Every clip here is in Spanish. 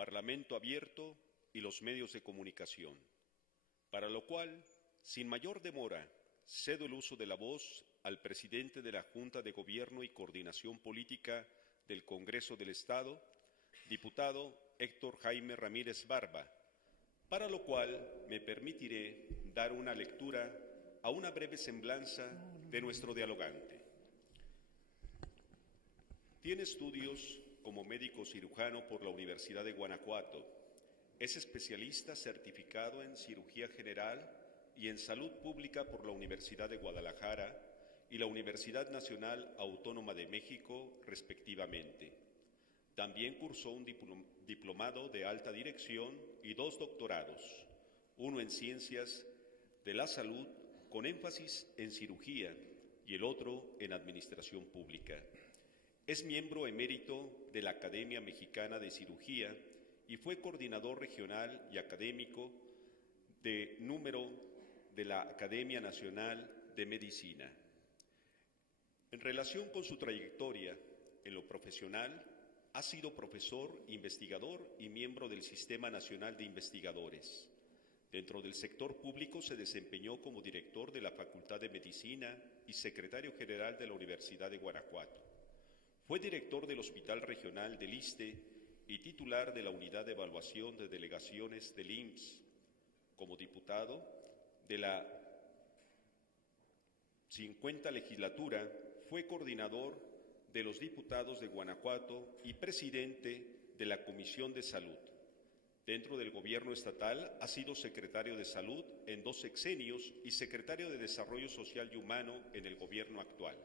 Parlamento abierto y los medios de comunicación, para lo cual, sin mayor demora, cedo el uso de la voz al presidente de la Junta de Gobierno y Coordinación Política del Congreso del Estado, diputado Héctor Jaime Ramírez Barba, para lo cual me permitiré dar una lectura a una breve semblanza de nuestro dialogante. Tiene estudios como médico cirujano por la Universidad de Guanajuato. Es especialista certificado en cirugía general y en salud pública por la Universidad de Guadalajara y la Universidad Nacional Autónoma de México, respectivamente. También cursó un diplomado de alta dirección y 2 doctorados, uno en ciencias de la salud con énfasis en cirugía y el otro en administración pública. Es miembro emérito de la Academia Mexicana de Cirugía y fue coordinador regional y académico de número de la Academia Nacional de Medicina. En relación con su trayectoria en lo profesional, ha sido profesor, investigador y miembro del Sistema Nacional de Investigadores. Dentro del sector público se desempeñó como director de la Facultad de Medicina y secretario general de la Universidad de Guanajuato. Fue director del Hospital Regional del ISSSTE y titular de la Unidad de Evaluación de Delegaciones del IMSS. Como diputado de la 50 legislatura, fue coordinador de los diputados de Guanajuato y presidente de la Comisión de Salud. Dentro del gobierno estatal ha sido secretario de Salud en 2 sexenios y secretario de Desarrollo Social y Humano en el gobierno actual.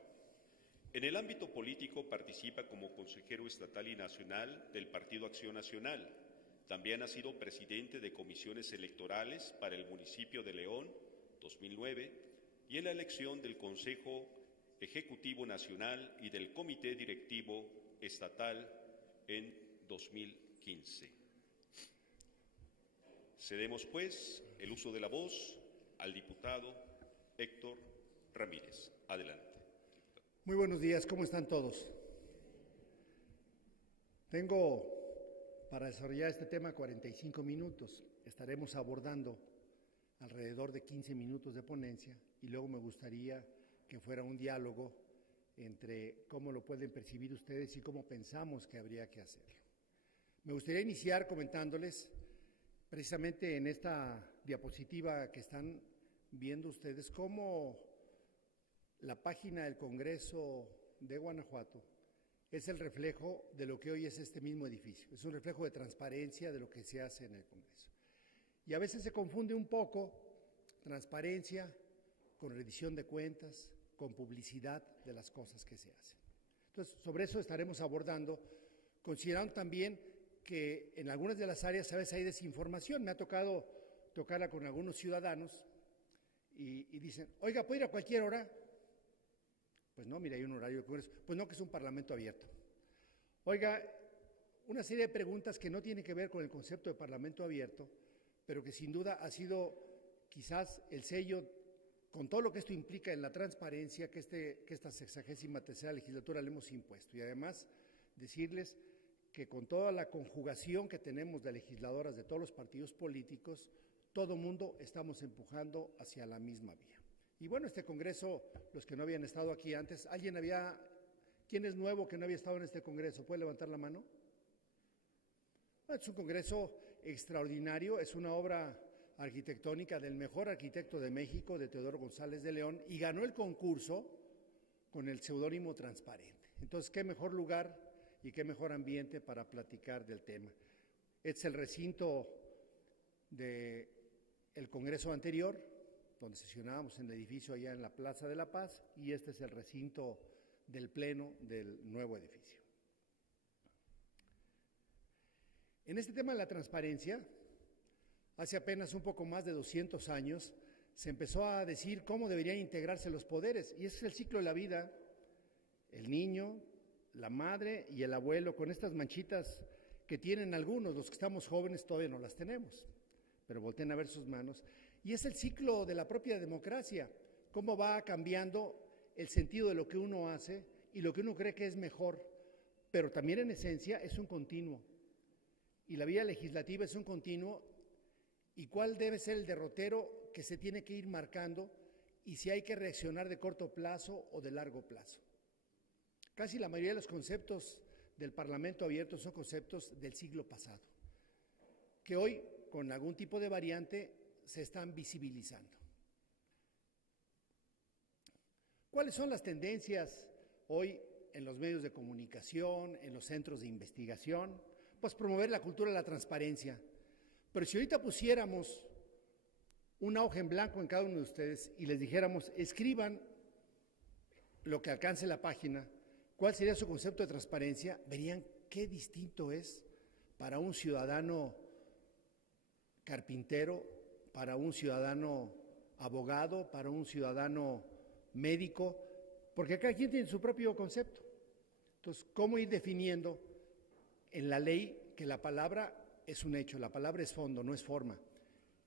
En el ámbito político participa como consejero estatal y nacional del Partido Acción Nacional. También ha sido presidente de comisiones electorales para el municipio de León, 2009, y en la elección del Consejo Ejecutivo Nacional y del Comité Directivo Estatal en 2015. Cedemos, pues, el uso de la voz al diputado Héctor Ramírez. Adelante. Muy buenos días, ¿cómo están todos? Tengo para desarrollar este tema 45 minutos. Estaremos abordando alrededor de 15 minutos de ponencia y luego me gustaría que fuera un diálogo entre cómo lo pueden percibir ustedes y cómo pensamos que habría que hacerlo. Me gustaría iniciar comentándoles, precisamente en esta diapositiva que están viendo ustedes, cómo la página del Congreso de Guanajuato es el reflejo de lo que hoy es este mismo edificio. Es un reflejo de transparencia de lo que se hace en el Congreso. Y a veces se confunde un poco transparencia con rendición de cuentas, con publicidad de las cosas que se hacen. Entonces, sobre eso estaremos abordando, considerando también que en algunas de las áreas a veces hay desinformación. Me ha tocado tocarla con algunos ciudadanos y dicen, oiga, ¿puedo ir a cualquier hora? Pues no, mira, hay un horario de Congreso. Pues no, que es un parlamento abierto. Oiga, una serie de preguntas que no tienen que ver con el concepto de parlamento abierto, pero que sin duda ha sido quizás el sello, con todo lo que esto implica en la transparencia que esta 63ª legislatura le hemos impuesto. Y además decirles que con toda la conjugación que tenemos de legisladoras de todos los partidos políticos, todo mundo estamos empujando hacia la misma vía. Y bueno, este Congreso, los que no habían estado aquí antes, ¿quién es nuevo que no había estado en este Congreso? ¿Puede levantar la mano? Es un Congreso extraordinario, es una obra arquitectónica del mejor arquitecto de México, de Teodoro González de León, y ganó el concurso con el seudónimo Transparente. Entonces, qué mejor lugar y qué mejor ambiente para platicar del tema. Es el recinto del Congreso anterior, donde sesionábamos en el edificio allá en la Plaza de la Paz, y este es el recinto del Pleno del nuevo edificio. En este tema de la transparencia, hace apenas un poco más de 200 años, se empezó a decir cómo deberían integrarse los poderes, y ese es el ciclo de la vida. El niño, la madre y el abuelo, con estas manchitas que tienen algunos, los que estamos jóvenes todavía no las tenemos, pero volteen a ver sus manos. Y es el ciclo de la propia democracia, cómo va cambiando el sentido de lo que uno hace y lo que uno cree que es mejor, pero también en esencia es un continuo. y la vía legislativa es un continuo, y cuál debe ser el derrotero que se tiene que ir marcando y si hay que reaccionar de corto plazo o de largo plazo. Casi la mayoría de los conceptos del Parlamento abierto son conceptos del siglo pasado, que hoy, con algún tipo de variante, se están visibilizando. ¿Cuáles son las tendencias hoy en los medios de comunicación, en los centros de investigación? Pues promover la cultura de la transparencia. Pero si ahorita pusiéramos una hoja en blanco en cada uno de ustedes y les dijéramos, escriban lo que alcance la página, cuál sería su concepto de transparencia, verían qué distinto es para un ciudadano carpintero, para un ciudadano abogado, para un ciudadano médico, porque cada quien tiene su propio concepto. Entonces, ¿cómo ir definiendo en la ley que la palabra es un hecho, la palabra es fondo, no es forma?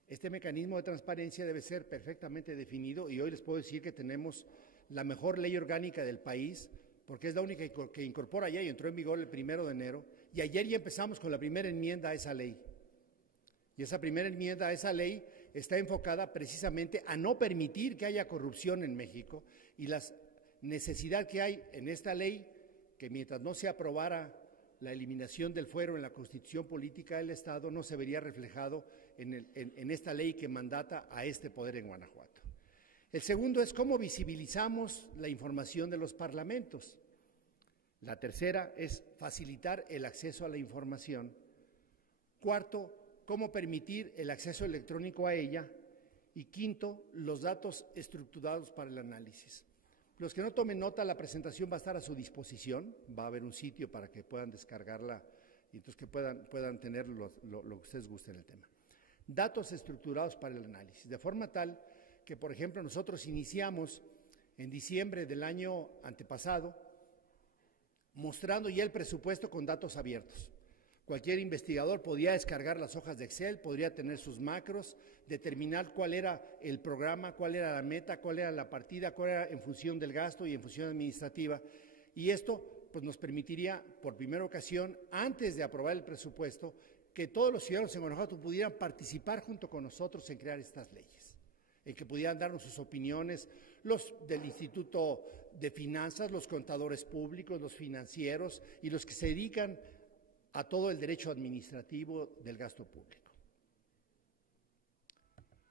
Este mecanismo de transparencia debe ser perfectamente definido y hoy les puedo decir que tenemos la mejor ley orgánica del país, porque es la única que incorpora ya y entró en vigor el 1 de enero, y ayer ya empezamos con la primera enmienda a esa ley. Y esa primera enmienda a esa ley está enfocada precisamente a no permitir que haya corrupción en México y la necesidad que hay en esta ley, que mientras no se aprobara la eliminación del fuero en la Constitución Política del Estado, no se vería reflejado en esta ley que mandata a este poder en Guanajuato. El segundo es cómo visibilizamos la información de los parlamentos. La tercera es facilitar el acceso a la información. Cuarto, cómo permitir el acceso electrónico a ella. Y quinto, los datos estructurados para el análisis. Los que no tomen nota, la presentación va a estar a su disposición, va a haber un sitio para que puedan descargarla y entonces que puedan tener lo que ustedes gusten en el tema. Datos estructurados para el análisis, de forma tal que, por ejemplo, nosotros iniciamos en diciembre del año antepasado mostrando ya el presupuesto con datos abiertos. Cualquier investigador podía descargar las hojas de Excel, podría tener sus macros, determinar cuál era el programa, cuál era la meta, cuál era la partida, cuál era en función del gasto y en función administrativa. Y esto pues, nos permitiría, por primera ocasión, antes de aprobar el presupuesto, que todos los ciudadanos en Guanajuato pudieran participar junto con nosotros en crear estas leyes, en que pudieran darnos sus opiniones, los del Instituto de Finanzas, los contadores públicos, los financieros y los que se dedican a todo el derecho administrativo del gasto público.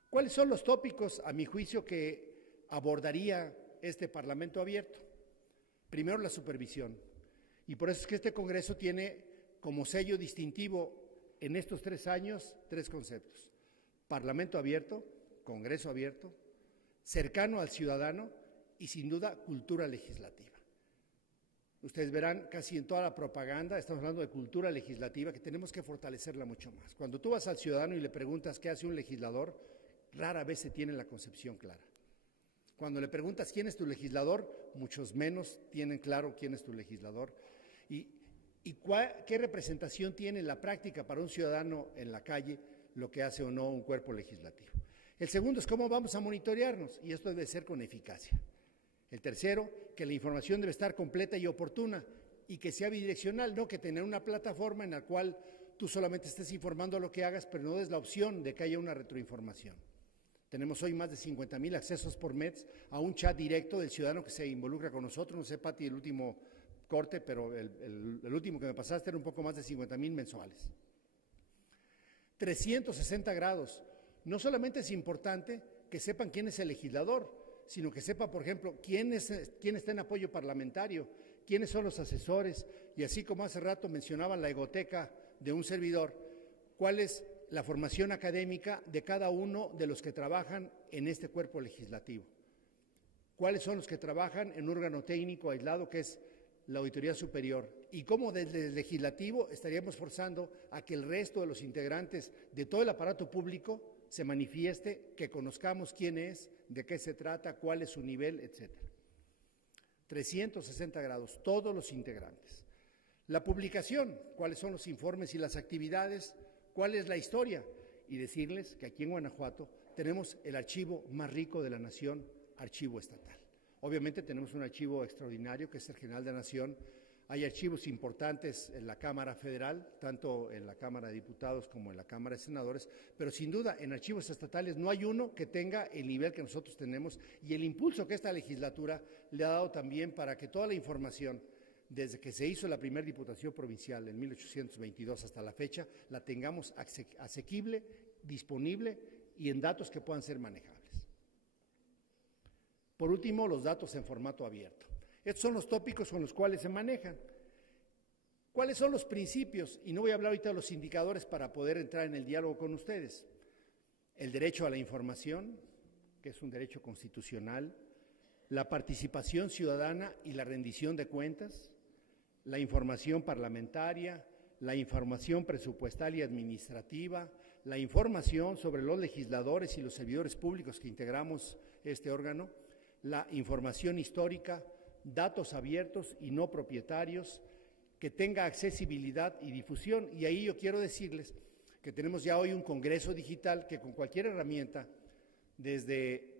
¿Cuáles son los tópicos, a mi juicio, que abordaría este Parlamento abierto? Primero, la supervisión. Y por eso es que este Congreso tiene como sello distintivo en estos 3 años 3 conceptos: Parlamento abierto, Congreso abierto, cercano al ciudadano y, sin duda, cultura legislativa. Ustedes verán casi en toda la propaganda, estamos hablando de cultura legislativa, que tenemos que fortalecerla mucho más. Cuando tú vas al ciudadano y le preguntas qué hace un legislador, rara vez se tiene la concepción clara. Cuando le preguntas quién es tu legislador, muchos menos tienen claro quién es tu legislador. ¿Y qué representación tiene en la práctica para un ciudadano en la calle lo que hace o no un cuerpo legislativo? El segundo es cómo vamos a monitorearnos, y esto debe ser con eficacia. El tercero, que la información debe estar completa y oportuna y que sea bidireccional, no que tener una plataforma en la cual tú solamente estés informando lo que hagas, pero no des la opción de que haya una retroinformación. Tenemos hoy más de 50,000 accesos por mes a un chat directo del ciudadano que se involucra con nosotros. No sé, Pati, el último corte, pero el último que me pasaste era un poco más de 50,000 mensuales. 360 grados. No solamente es importante que sepan quién es el legislador, sino que sepa, por ejemplo, quién está en apoyo parlamentario, quiénes son los asesores, y así como hace rato mencionaba la egoteca de un servidor, cuál es la formación académica de cada uno de los que trabajan en este cuerpo legislativo, cuáles son los que trabajan en un órgano técnico aislado que es la Auditoría Superior, y cómo desde el legislativo estaríamos forzando a que el resto de los integrantes de todo el aparato público se manifieste, que conozcamos quién es, de qué se trata, cuál es su nivel, etcétera. 360 grados, todos los integrantes. La publicación, cuáles son los informes y las actividades, cuál es la historia, y decirles que aquí en Guanajuato tenemos el archivo más rico de la nación, archivo estatal. Obviamente tenemos un archivo extraordinario que es el General de la Nación, Hay archivos importantes en la Cámara Federal, tanto en la Cámara de Diputados como en la Cámara de Senadores, pero sin duda en archivos estatales no hay uno que tenga el nivel que nosotros tenemos y el impulso que esta legislatura le ha dado también para que toda la información, desde que se hizo la primera Diputación Provincial en 1822 hasta la fecha, la tengamos asequible, disponible y en datos que puedan ser manejables. Por último, los datos en formato abierto. Estos son los tópicos con los cuales se manejan. ¿Cuáles son los principios? Y no voy a hablar ahorita de los indicadores para poder entrar en el diálogo con ustedes. El derecho a la información, que es un derecho constitucional, la participación ciudadana y la rendición de cuentas, la información parlamentaria, la información presupuestal y administrativa, la información sobre los legisladores y los servidores públicos que integramos este órgano, la información histórica, datos abiertos y no propietarios, que tenga accesibilidad y difusión. Y ahí yo quiero decirles que tenemos ya hoy un congreso digital que con cualquier herramienta, desde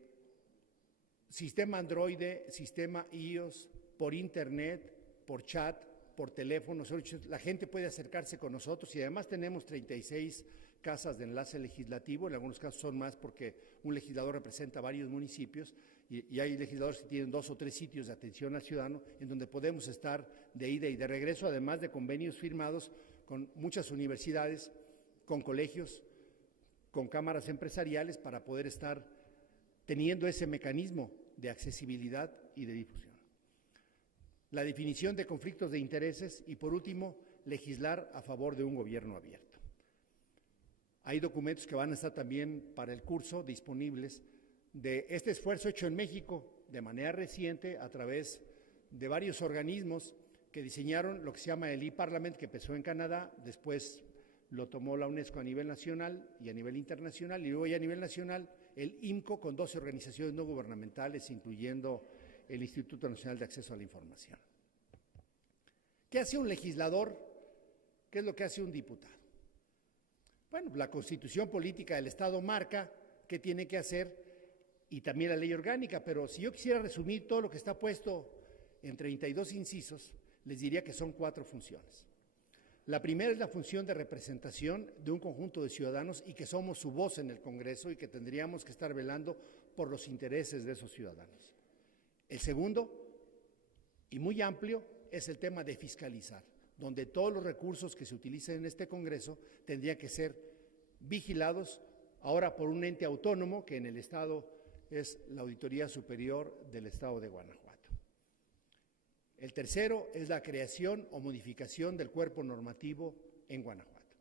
sistema Android, sistema iOS, por internet, por chat, por teléfono, la gente puede acercarse con nosotros y además tenemos 36 casas de enlace legislativo, en algunos casos son más porque un legislador representa varios municipios y hay legisladores que tienen 2 o 3 sitios de atención al ciudadano en donde podemos estar de ida y de regreso, además de convenios firmados con muchas universidades, con colegios, con cámaras empresariales para poder estar teniendo ese mecanismo de accesibilidad y de difusión. La definición de conflictos de intereses y, por último, legislar a favor de un gobierno abierto. Hay documentos que van a estar también para el curso disponibles de este esfuerzo hecho en México de manera reciente a través de varios organismos que diseñaron lo que se llama el e-Parliament, que empezó en Canadá, después lo tomó la UNESCO a nivel nacional y a nivel internacional, y luego ya a nivel nacional el IMCO con 12 organizaciones no gubernamentales, incluyendo el Instituto Nacional de Acceso a la Información. ¿Qué hace un legislador? ¿Qué es lo que hace un diputado? Bueno, la Constitución Política del Estado marca qué tiene que hacer y también la ley orgánica, pero si yo quisiera resumir todo lo que está puesto en 32 incisos, les diría que son 4 funciones. La primera es la función de representación de un conjunto de ciudadanos y que somos su voz en el Congreso y que tendríamos que estar velando por los intereses de esos ciudadanos. El segundo, y muy amplio, es el tema de fiscalizar, donde todos los recursos que se utilicen en este Congreso tendrían que ser vigilados ahora por un ente autónomo que en el Estado es la Auditoría Superior del Estado de Guanajuato. El tercero es la creación o modificación del cuerpo normativo en Guanajuato.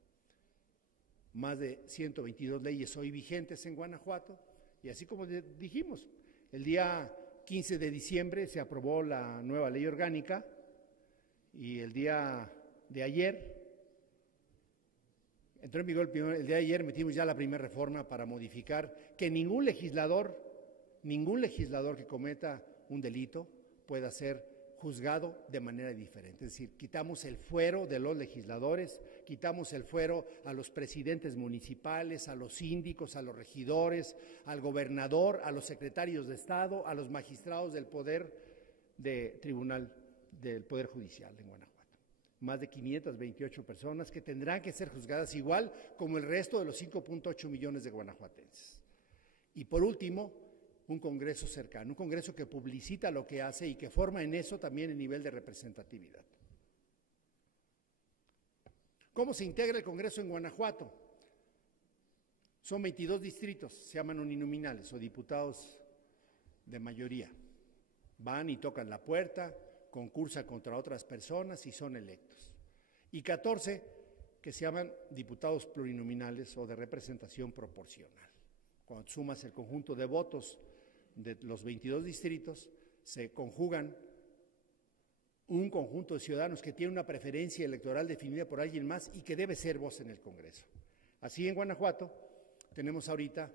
Más de 122 leyes hoy vigentes en Guanajuato y así como dijimos, el día 15 de diciembre se aprobó la nueva ley orgánica y el día de ayer, entró en vigor el día de ayer metimos ya la primera reforma para modificar que ningún legislador que cometa un delito pueda ser juzgado de manera diferente. Es decir, quitamos el fuero de los legisladores, quitamos el fuero a los presidentes municipales, a los síndicos, a los regidores, al gobernador, a los secretarios de Estado, a los magistrados del Poder del Poder Judicial en Guanajuato. Más de 528 personas que tendrán que ser juzgadas igual como el resto de los 5.8 millones de guanajuatenses. Y por último, un Congreso cercano, un Congreso que publicita lo que hace y que forma en eso también el nivel de representatividad. ¿Cómo se integra el Congreso en Guanajuato? Son 22 distritos, se llaman uninominales o diputados de mayoría. Van y tocan la puerta, concursan contra otras personas y son electos. Y 14 que se llaman diputados plurinominales o de representación proporcional. Cuando sumas el conjunto de votos de los 22 distritos, se conjugan un conjunto de ciudadanos que tiene una preferencia electoral definida por alguien más y que debe ser voz en el Congreso. Así en Guanajuato tenemos ahorita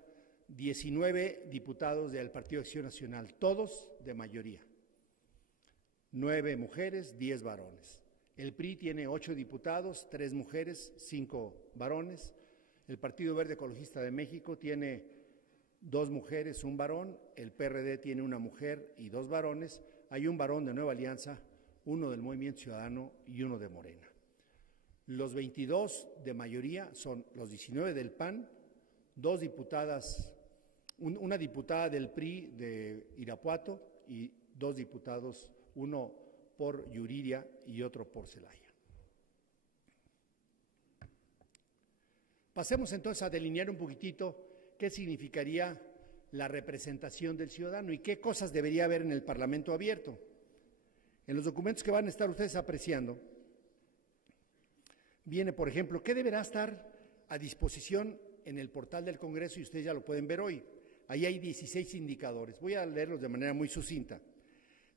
19 diputados del Partido de Acción Nacional, todos de mayoría. 9 mujeres, 10 varones. El PRI tiene 8 diputados, 3 mujeres, 5 varones. El Partido Verde Ecologista de México tiene 2 mujeres, 1 varón, el PRD tiene 1 mujer y 2 varones, hay un varón de Nueva Alianza, 1 del Movimiento Ciudadano y 1 de Morena. Los 22 de mayoría son los 19 del PAN, 2 diputadas, una diputada del PRI de Irapuato y 2 diputados, uno por Yuriria y otro por Celaya. Pasemos entonces a delinear un poquitito qué significaría la representación del ciudadano y qué cosas debería haber en el Parlamento abierto. En los documentos que van a estar ustedes apreciando, viene, por ejemplo, qué deberá estar a disposición en el portal del Congreso y ustedes ya lo pueden ver hoy. Ahí hay 16 indicadores. Voy a leerlos de manera muy sucinta.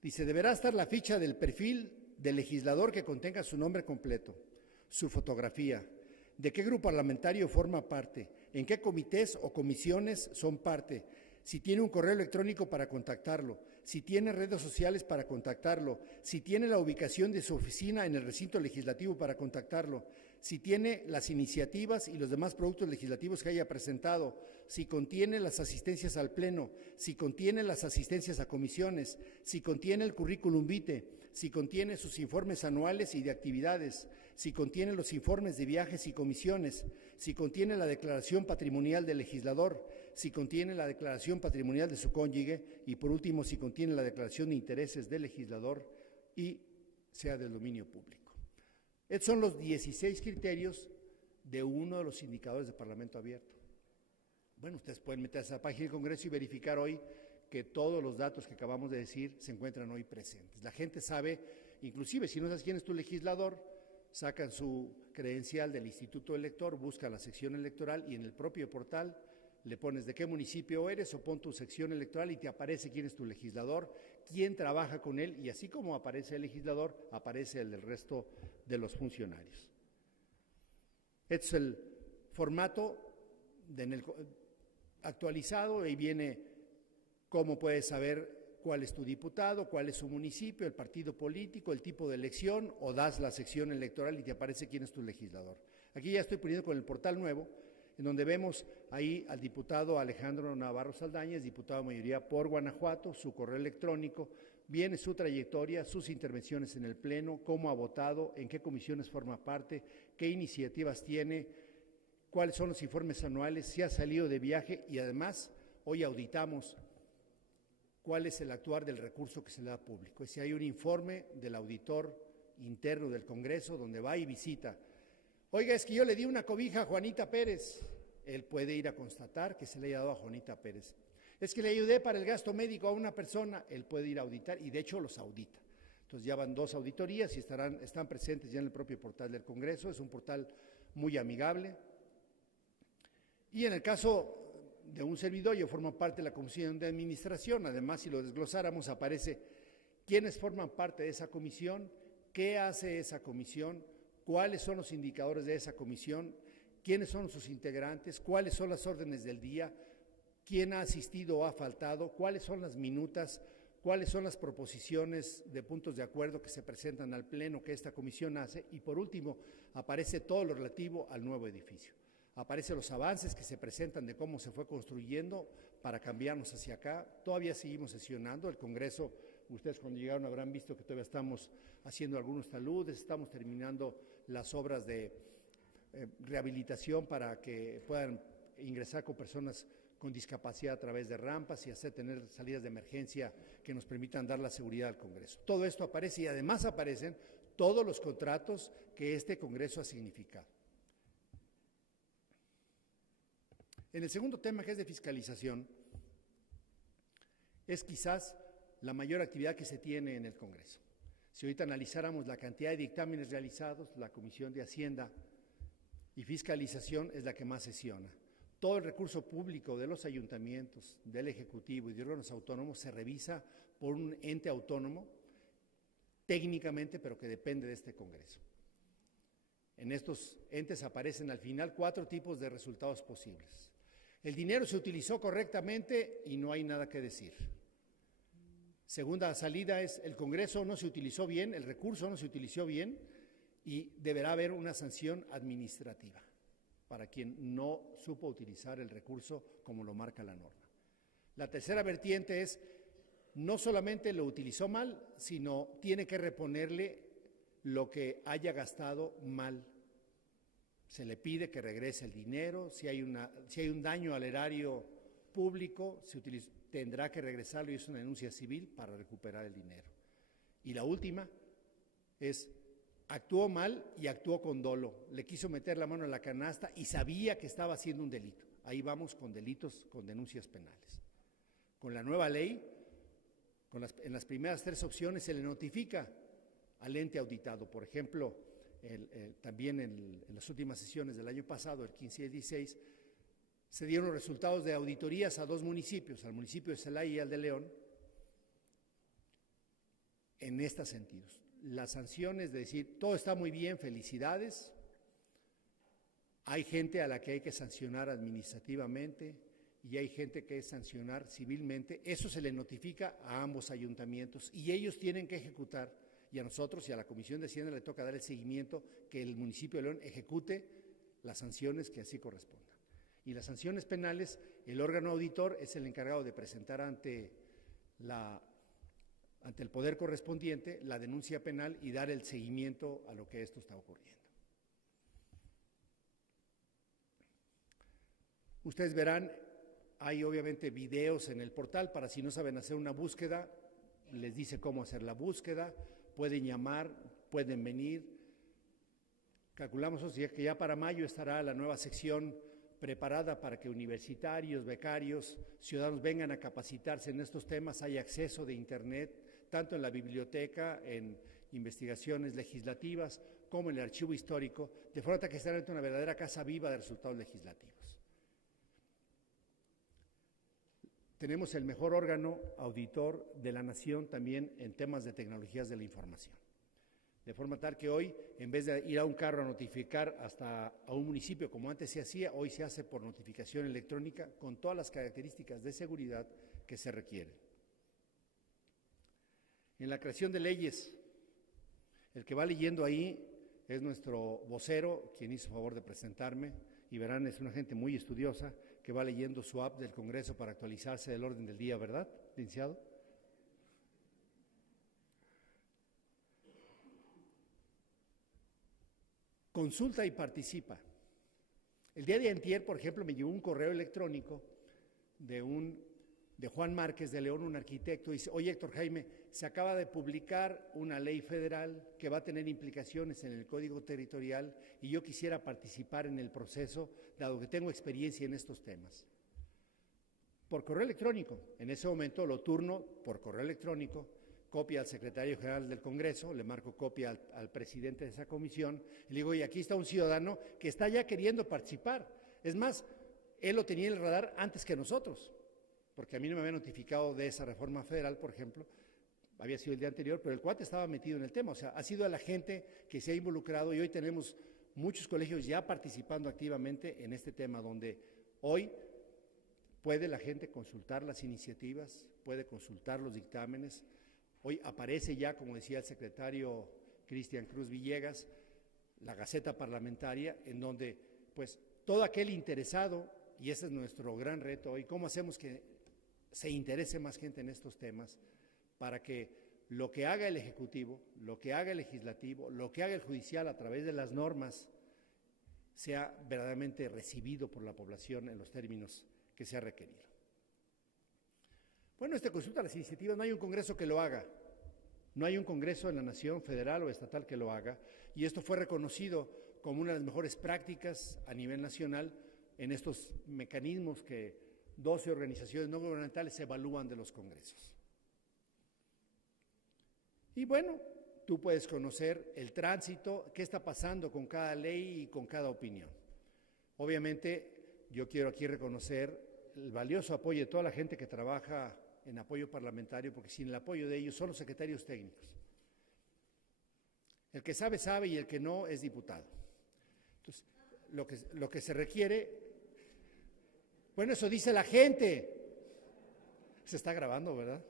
Dice, deberá estar la ficha del perfil del legislador que contenga su nombre completo, su fotografía, de qué grupo parlamentario forma parte, en qué comités o comisiones son parte, si tiene un correo electrónico para contactarlo, si tiene redes sociales para contactarlo, si tiene la ubicación de su oficina en el recinto legislativo para contactarlo, si tiene las iniciativas y los demás productos legislativos que haya presentado, si contiene las asistencias al Pleno, si contiene las asistencias a comisiones, si contiene el currículum vitae, si contiene sus informes anuales y de actividades, si contiene los informes de viajes y comisiones, si contiene la declaración patrimonial del legislador, si contiene la declaración patrimonial de su cónyuge y, por último, si contiene la declaración de intereses del legislador y sea del dominio público. Estos son los 16 criterios de uno de los indicadores de Parlamento abierto. Bueno, ustedes pueden meterse a la página del Congreso y verificar hoy que todos los datos que acabamos de decir se encuentran hoy presentes. La gente sabe, inclusive si no sabes quién es tu legislador, sacan su credencial del Instituto Elector, buscan la sección electoral y en el propio portal le pones de qué municipio eres o pon tu sección electoral y te aparece quién es tu legislador, quién trabaja con él y así como aparece el legislador, aparece el del resto de los funcionarios. Este es el formato actualizado, ahí viene cómo puedes saber cuál es tu diputado, cuál es su municipio, el partido político, el tipo de elección, o das la sección electoral y te aparece quién es tu legislador. Aquí ya estoy poniendo con el portal nuevo, en donde vemos ahí al diputado Alejandro Navarro Saldaña, diputado de mayoría por Guanajuato, su correo electrónico, viene su trayectoria, sus intervenciones en el Pleno, cómo ha votado, en qué comisiones forma parte, qué iniciativas tiene, cuáles son los informes anuales, si ha salido de viaje y además hoy auditamos cuál es el actuar del recurso que se le da público. Si hay un informe del auditor interno del Congreso donde va y visita, oiga, es que yo le di una cobija a Juanita Pérez, él puede ir a constatar que se le haya dado a Juanita Pérez. Es que le ayudé para el gasto médico a una persona, él puede ir a auditar y de hecho los audita. Entonces ya van 2 auditorías y están presentes ya en el propio portal del Congreso, es un portal muy amigable. Y en el caso de un servidor, yo formo parte de la Comisión de Administración, además si lo desglosáramos aparece quiénes forman parte de esa comisión, qué hace esa comisión, cuáles son los indicadores de esa comisión, quiénes son sus integrantes, cuáles son las órdenes del día, quién ha asistido o ha faltado, cuáles son las minutas, cuáles son las proposiciones de puntos de acuerdo que se presentan al Pleno que esta comisión hace y por último aparece todo lo relativo al nuevo edificio. Aparecen los avances que se presentan de cómo se fue construyendo para cambiarnos hacia acá. Todavía seguimos sesionando. El Congreso, ustedes cuando llegaron habrán visto que todavía estamos haciendo algunos taludes, estamos terminando las obras de rehabilitación para que puedan ingresar con personas con discapacidad a través de rampas y tener salidas de emergencia que nos permitan dar la seguridad al Congreso. Todo esto aparece y además aparecen todos los contratos que este Congreso ha significado. En el segundo tema, que es de fiscalización, es quizás la mayor actividad que se tiene en el Congreso. Si ahorita analizáramos la cantidad de dictámenes realizados, la Comisión de Hacienda y Fiscalización es la que más sesiona. Todo el recurso público de los ayuntamientos, del Ejecutivo y de órganos autónomos se revisa por un ente autónomo, técnicamente, pero que depende de este Congreso. En estos entes aparecen al final 4 tipos de resultados posibles. El dinero se utilizó correctamente y no hay nada que decir. Segunda salida es el Congreso no se utilizó bien, el recurso no se utilizó bien y deberá haber una sanción administrativa para quien no supo utilizar el recurso como lo marca la norma. La tercera vertiente es no solamente lo utilizó mal, sino tiene que reponerle lo que haya gastado mal. Se le pide que regrese el dinero, si hay un daño al erario público, tendrá que regresarlo y es una denuncia civil para recuperar el dinero. Y la última es, actuó mal y actuó con dolo, le quiso meter la mano en la canasta y sabía que estaba haciendo un delito. Ahí vamos con delitos, con denuncias penales. Con la nueva ley, en las primeras 3 opciones se le notifica al ente auditado. Por ejemplo, también en las últimas sesiones del año pasado, el 15 y el 16, se dieron los resultados de auditorías a 2 municipios, al municipio de Celaya y al de León, en estos sentidos. Las sanciones de decir, todo está muy bien, felicidades, hay gente a la que hay que sancionar administrativamente y hay gente que hay que sancionar civilmente, eso se le notifica a ambos ayuntamientos y ellos tienen que ejecutar, y a nosotros y a la Comisión de Hacienda le toca dar el seguimiento que el municipio de León ejecute las sanciones que así correspondan. Y las sanciones penales, el órgano auditor es el encargado de presentar ante el poder correspondiente la denuncia penal y dar el seguimiento a lo que esto está ocurriendo. Ustedes verán, hay obviamente videos en el portal para si no saben hacer una búsqueda, les dice cómo hacer la búsqueda, pueden llamar, pueden venir. Calculamos que ya para mayo estará la nueva sección preparada para que universitarios, becarios, ciudadanos vengan a capacitarse en estos temas. Hay acceso de internet, tanto en la biblioteca, en investigaciones legislativas, como en el archivo histórico, de forma que estará una verdadera casa viva de resultados legislativos. Tenemos el mejor órgano auditor de la nación también en temas de tecnologías de la información. De forma tal que hoy, en vez de ir a un carro a notificar hasta a un municipio como antes se hacía, hoy se hace por notificación electrónica con todas las características de seguridad que se requieren. En la creación de leyes, el que va leyendo ahí es nuestro vocero, quien hizo favor de presentarme, y verán, es una gente muy estudiosa, que va leyendo su app del Congreso para actualizarse del orden del día, ¿verdad, licenciado? Consulta y participa. El día de antier, por ejemplo, me llegó un correo electrónico de Juan Márquez de León, un arquitecto, y dice, oye Héctor Jaime, se acaba de publicar una ley federal que va a tener implicaciones en el Código Territorial y yo quisiera participar en el proceso, dado que tengo experiencia en estos temas. Por correo electrónico, en ese momento lo turno por correo electrónico, copia al secretario general del Congreso, le marco copia al presidente de esa comisión, y le digo, y aquí está un ciudadano que está ya queriendo participar. Es más, él lo tenía en el radar antes que nosotros, porque a mí no me había notificado de esa reforma federal, por ejemplo, había sido el día anterior, pero el cuate estaba metido en el tema, o sea, ha sido la gente que se ha involucrado y hoy tenemos muchos colegios ya participando activamente en este tema, donde hoy puede la gente consultar las iniciativas, puede consultar los dictámenes. Hoy aparece ya, como decía el secretario Cristian Cruz Villegas, la Gaceta Parlamentaria, en donde pues todo aquel interesado, y ese es nuestro gran reto hoy, ¿cómo hacemos que se interese más gente en estos temas para que lo que haga el Ejecutivo, lo que haga el Legislativo, lo que haga el Judicial a través de las normas sea verdaderamente recibido por la población en los términos que se ha requerido? Bueno, consulta las iniciativas, no hay un Congreso que lo haga, no hay un Congreso en la Nación federal o estatal que lo haga, y esto fue reconocido como una de las mejores prácticas a nivel nacional en estos mecanismos que 12 organizaciones no gubernamentales evalúan de los congresos. Y bueno, tú puedes conocer el tránsito, qué está pasando con cada ley y con cada opinión. Obviamente, yo quiero aquí reconocer el valioso apoyo de toda la gente que trabaja en apoyo parlamentario, porque sin el apoyo de ellos son los secretarios técnicos. El que sabe, sabe, y el que no es diputado. Entonces, lo que se requiere, bueno, eso dice la gente. Se está grabando, ¿verdad?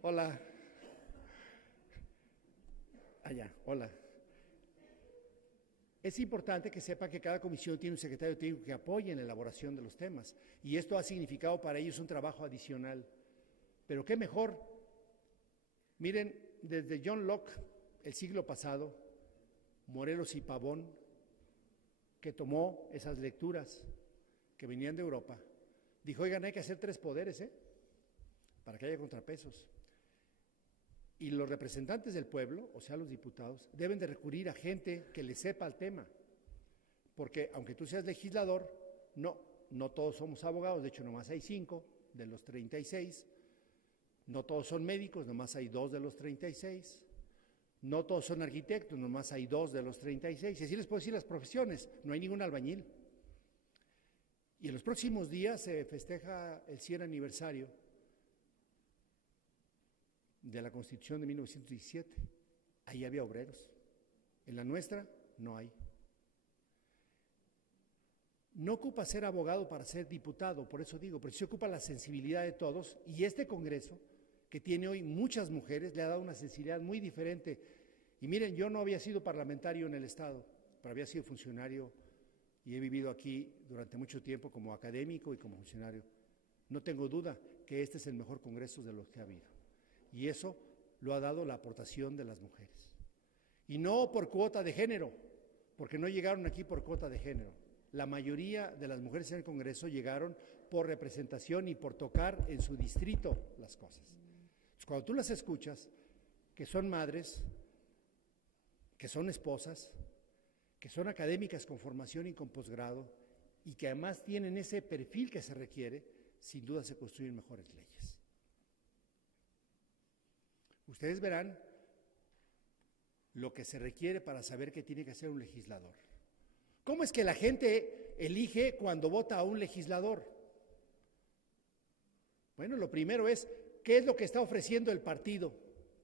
Hola. Allá, hola. Es importante que sepan que cada comisión tiene un secretario técnico que apoye en la elaboración de los temas, y esto ha significado para ellos un trabajo adicional. Pero qué mejor Miren, desde John Locke, el siglo pasado, Morelos y Pavón, que tomó esas lecturas que venían de Europa, dijo, oigan, hay que hacer 3 poderes, para que haya contrapesos. Y los representantes del pueblo, o sea, los diputados, deben de recurrir a gente que le sepa el tema. Porque aunque tú seas legislador, no todos somos abogados, de hecho nomás hay 5 de los 36, no todos son médicos, nomás hay 2 de los 36, no todos son arquitectos, nomás hay 2 de los 36, y así les puedo decir las profesiones, no hay ningún albañil. Y en los próximos días se festeja el 100 aniversario de la Constitución de 1917, ahí había obreros, en la nuestra no hay. No ocupa ser abogado para ser diputado, por eso digo, pero sí ocupa la sensibilidad de todos, y este Congreso, que tiene hoy muchas mujeres, le ha dado una sensibilidad muy diferente. Y miren, yo no había sido parlamentario en el Estado, pero había sido funcionario y he vivido aquí durante mucho tiempo como académico y como funcionario. No tengo duda que este es el mejor Congreso de los que ha habido, y eso lo ha dado la aportación de las mujeres. Y no por cuota de género, porque no llegaron aquí por cuota de género. La mayoría de las mujeres en el Congreso llegaron por representación y por tocar en su distrito las cosas. Entonces, cuando tú las escuchas, que son madres, que son esposas, que son académicas con formación y con posgrado, y que además tienen ese perfil que se requiere, sin duda se construyen mejores leyes. Ustedes verán lo que se requiere para saber qué tiene que hacer un legislador. ¿Cómo es que la gente elige cuando vota a un legislador? Bueno, lo primero es, ¿qué es lo que está ofreciendo el partido?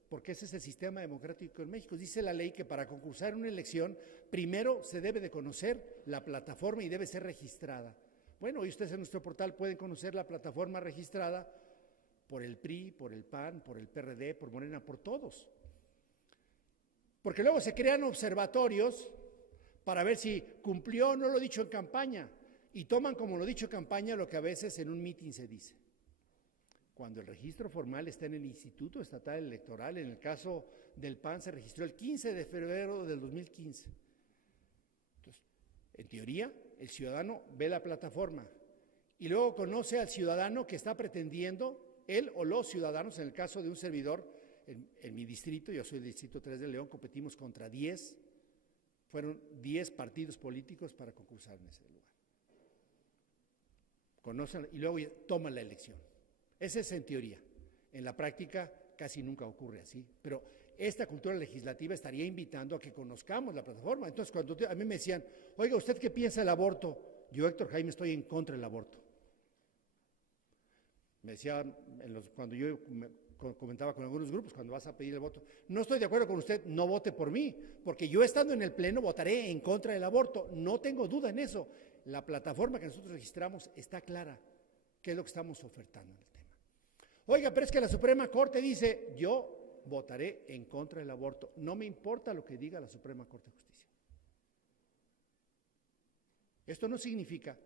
Porque ese es el sistema democrático en México. Dice la ley que para concursar en una elección, primero se debe de conocer la plataforma y debe ser registrada. Bueno, y ustedes en nuestro portal pueden conocer la plataforma registrada por el PRI, por el PAN, por el PRD, por Morena, por todos. Porque luego se crean observatorios para ver si cumplió o no lo dicho en campaña, y toman como lo dicho en campaña lo que a veces en un mitin se dice. Cuando el registro formal está en el Instituto Estatal Electoral, en el caso del PAN se registró el 15 de febrero del 2015. Entonces, en teoría, el ciudadano ve la plataforma y luego conoce al ciudadano que está pretendiendo, él o los ciudadanos, en el caso de un servidor, en mi distrito, yo soy el distrito 3 de León, competimos contra 10. Fueron 10 partidos políticos para concursar en ese lugar. Conocen y luego toman la elección. Esa es en teoría. En la práctica casi nunca ocurre así. Pero esta cultura legislativa estaría invitando a que conozcamos la plataforma. Entonces, cuando a mí me decían, oiga, ¿usted qué piensa del aborto? Yo, Héctor Jaime, estoy en contra del aborto. Me decían, cuando yo comentaba con algunos grupos, cuando vas a pedir el voto, no estoy de acuerdo con usted, no vote por mí, porque yo estando en el pleno votaré en contra del aborto, no tengo duda en eso. La plataforma que nosotros registramos está clara, qué es lo que estamos ofertando en el tema. Oiga, pero es que la Suprema Corte dice, yo votaré en contra del aborto, no me importa lo que diga la Suprema Corte de Justicia. Esto no significa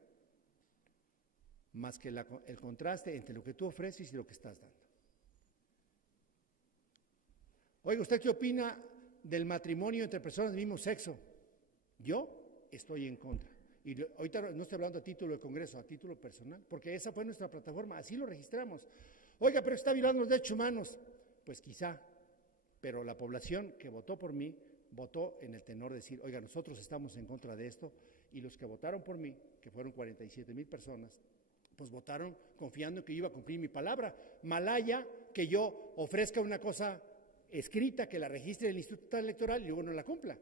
más que el contraste entre lo que tú ofreces y lo que estás dando. Oiga, ¿usted qué opina del matrimonio entre personas del mismo sexo? Yo estoy en contra. Y ahorita no estoy hablando a título de Congreso, a título personal, porque esa fue nuestra plataforma, así lo registramos. Oiga, pero está violando los derechos humanos. Pues quizá, pero la población que votó por mí, votó en el tenor de decir, oiga, nosotros estamos en contra de esto, y los que votaron por mí, que fueron 47,000 personas, pues votaron confiando en que yo iba a cumplir mi palabra. Malaya que yo ofrezca una cosa escrita, que la registre el Instituto Electoral y luego no la cumpla.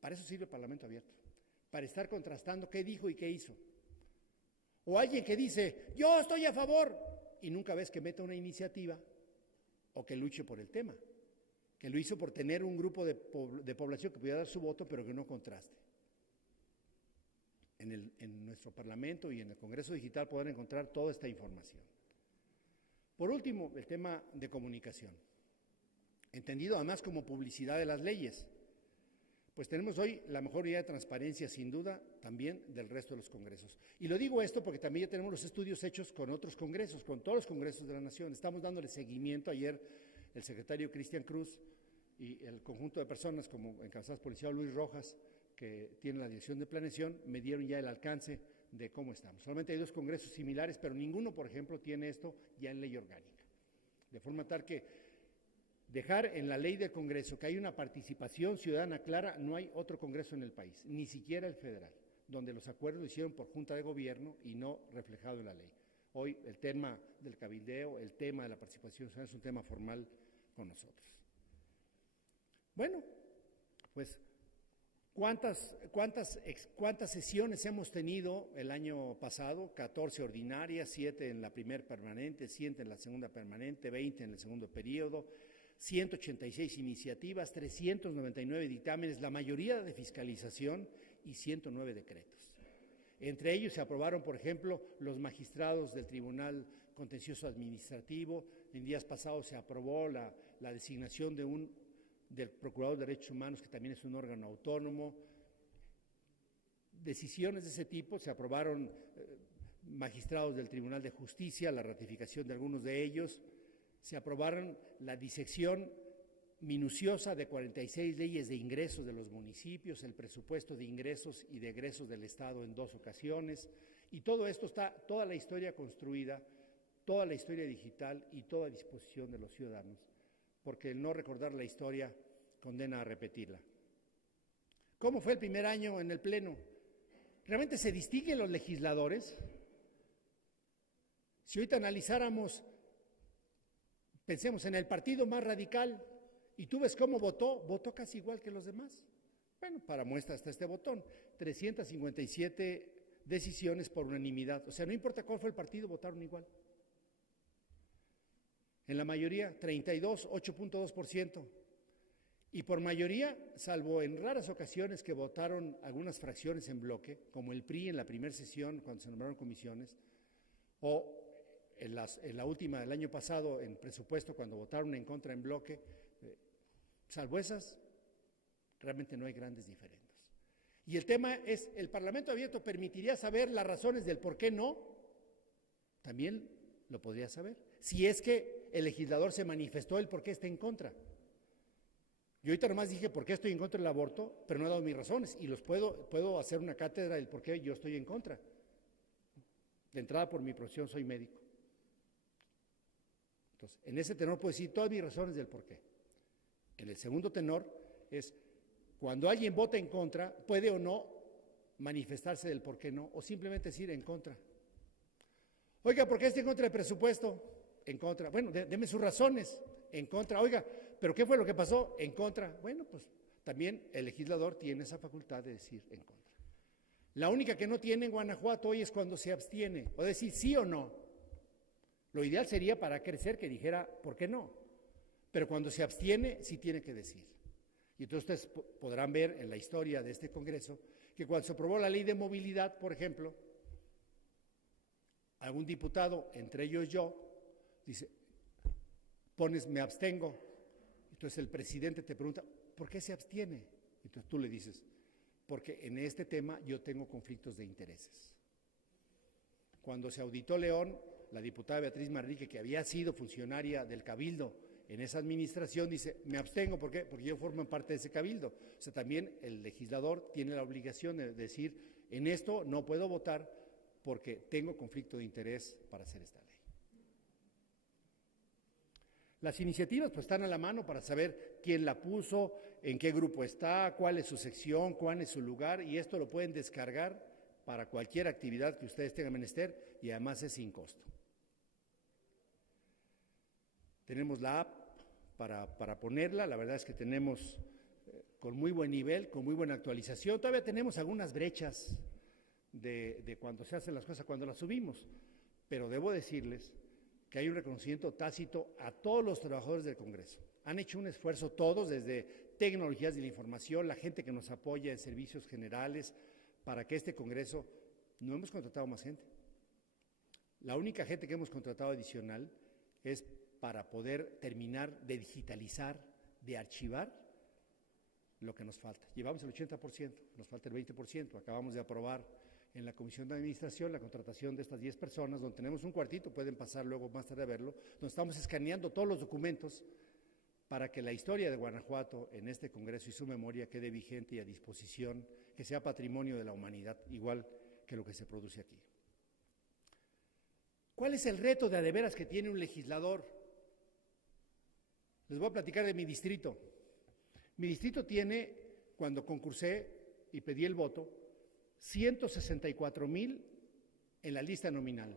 Para eso sirve el Parlamento abierto, para estar contrastando qué dijo y qué hizo. O alguien que dice, yo estoy a favor, y nunca ves que meta una iniciativa o que luche por el tema, que lo hizo por tener un grupo de población que pudiera dar su voto, pero que no contraste. En nuestro Parlamento y en el Congreso Digital podrán encontrar toda esta información. Por último, el tema de comunicación, entendido además como publicidad de las leyes. Pues tenemos hoy la mejor idea de transparencia, sin duda, también del resto de los congresos. Y lo digo esto porque también ya tenemos los estudios hechos con otros congresos, con todos los congresos de la nación. Estamos dándole seguimiento. Ayer el secretario Cristian Cruz y el conjunto de personas como encabezadas por el licenciado Luis Rojas, que tienen la dirección de planeación, me dieron ya el alcance de cómo estamos. Solamente hay 2 congresos similares, pero ninguno, por ejemplo, tiene esto ya en ley orgánica. De forma tal que dejar en la ley del Congreso que hay una participación ciudadana clara, no hay otro Congreso en el país, ni siquiera el federal, donde los acuerdos lo hicieron por Junta de Gobierno y no reflejado en la ley. Hoy el tema del cabildeo, el tema de la participación ciudadana es un tema formal con nosotros. Bueno, pues ¿cuántas sesiones hemos tenido el año pasado? 14 ordinarias, 7 en la primer permanente, 7 en la segunda permanente, 20 en el segundo periodo, 186 iniciativas, 399 dictámenes, la mayoría de fiscalización y 109 decretos. Entre ellos se aprobaron, por ejemplo, los magistrados del Tribunal Contencioso Administrativo. En días pasados se aprobó la designación del Procurador de Derechos Humanos, que también es un órgano autónomo. Decisiones de ese tipo, se aprobaron magistrados del Tribunal de Justicia, la ratificación de algunos de ellos. Se aprobaron la disección minuciosa de 46 leyes de ingresos de los municipios, el presupuesto de ingresos y de egresos del Estado en 2 ocasiones, y todo esto está, toda la historia construida, toda la historia digital y toda a disposición de los ciudadanos, porque el no recordar la historia condena a repetirla. ¿Cómo fue el primer año en el Pleno? ¿Realmente se distinguen los legisladores? Si ahorita analizáramos, pensemos en el partido más radical, y tú ves cómo votó casi igual que los demás. Bueno, para muestra está este botón, 357 decisiones por unanimidad. O sea, no importa cuál fue el partido, votaron igual. En la mayoría, 32, 8.2%. Y por mayoría, salvo en raras ocasiones que votaron algunas fracciones en bloque, como el PRI en la primera sesión cuando se nombraron comisiones, o en la última del año pasado en presupuesto cuando votaron en contra en bloque, salvo esas, realmente no hay grandes diferencias. Y el tema es, ¿el Parlamento abierto permitiría saber las razones del por qué no? También lo podría saber, si es que el legislador se manifestó el por qué está en contra. Yo ahorita nomás dije por qué estoy en contra del aborto, pero no he dado mis razones, y puedo hacer una cátedra del por qué yo estoy en contra. De entrada, por mi profesión, soy médico. Entonces, en ese tenor puedo decir todas mis razones del por qué. En el segundo tenor es, cuando alguien vota en contra, puede o no manifestarse del por qué no, o simplemente decir en contra. Oiga, ¿por qué está en contra del presupuesto? En contra. Bueno, deme sus razones. En contra. Oiga, ¿pero qué fue lo que pasó? En contra. Bueno, pues también el legislador tiene esa facultad de decir en contra. La única que no tiene en Guanajuato hoy es cuando se abstiene, o decir sí o no. Lo ideal sería para crecer que dijera ¿por qué no? Pero cuando se abstiene, sí tiene que decir. Y entonces ustedes podrán ver en la historia de este Congreso que cuando se aprobó la ley de movilidad, por ejemplo, algún diputado, entre ellos yo, dice, pones me abstengo. Entonces el presidente te pregunta, ¿por qué se abstiene? Entonces tú le dices, porque en este tema yo tengo conflictos de intereses. Cuando se auditó León, la diputada Beatriz Manrique, que había sido funcionaria del Cabildo en esa administración, dice, me abstengo, ¿por qué? Porque yo formo parte de ese Cabildo. O sea, también el legislador tiene la obligación de decir, en esto no puedo votar porque tengo conflicto de interés para hacer esta ley. Las iniciativas pues están a la mano para saber quién la puso, en qué grupo está, cuál es su sección, cuál es su lugar, y esto lo pueden descargar para cualquier actividad que ustedes tengan menester y además es sin costo. Tenemos la app para ponerla, la verdad es que tenemos con muy buen nivel, con muy buena actualización. Todavía tenemos algunas brechas de cuando se hacen las cosas, cuando las subimos, pero debo decirles que hay un reconocimiento tácito a todos los trabajadores del Congreso. Han hecho un esfuerzo todos, desde tecnologías de la información, la gente que nos apoya en servicios generales, para que este Congreso, no hemos contratado más gente. La única gente que hemos contratado adicional es para poder terminar de digitalizar, de archivar lo que nos falta. Llevamos el 80%, nos falta el 20%. Acabamos de aprobar en la Comisión de Administración la contratación de estas 10 personas, donde tenemos un cuartito, pueden pasar luego más tarde a verlo, donde estamos escaneando todos los documentos para que la historia de Guanajuato en este Congreso y su memoria quede vigente y a disposición, que sea patrimonio de la humanidad, igual que lo que se produce aquí. ¿Cuál es el reto de veras que tiene un legislador? Les voy a platicar de mi distrito. Mi distrito tiene, cuando concursé y pedí el voto, 164,000 en la lista nominal.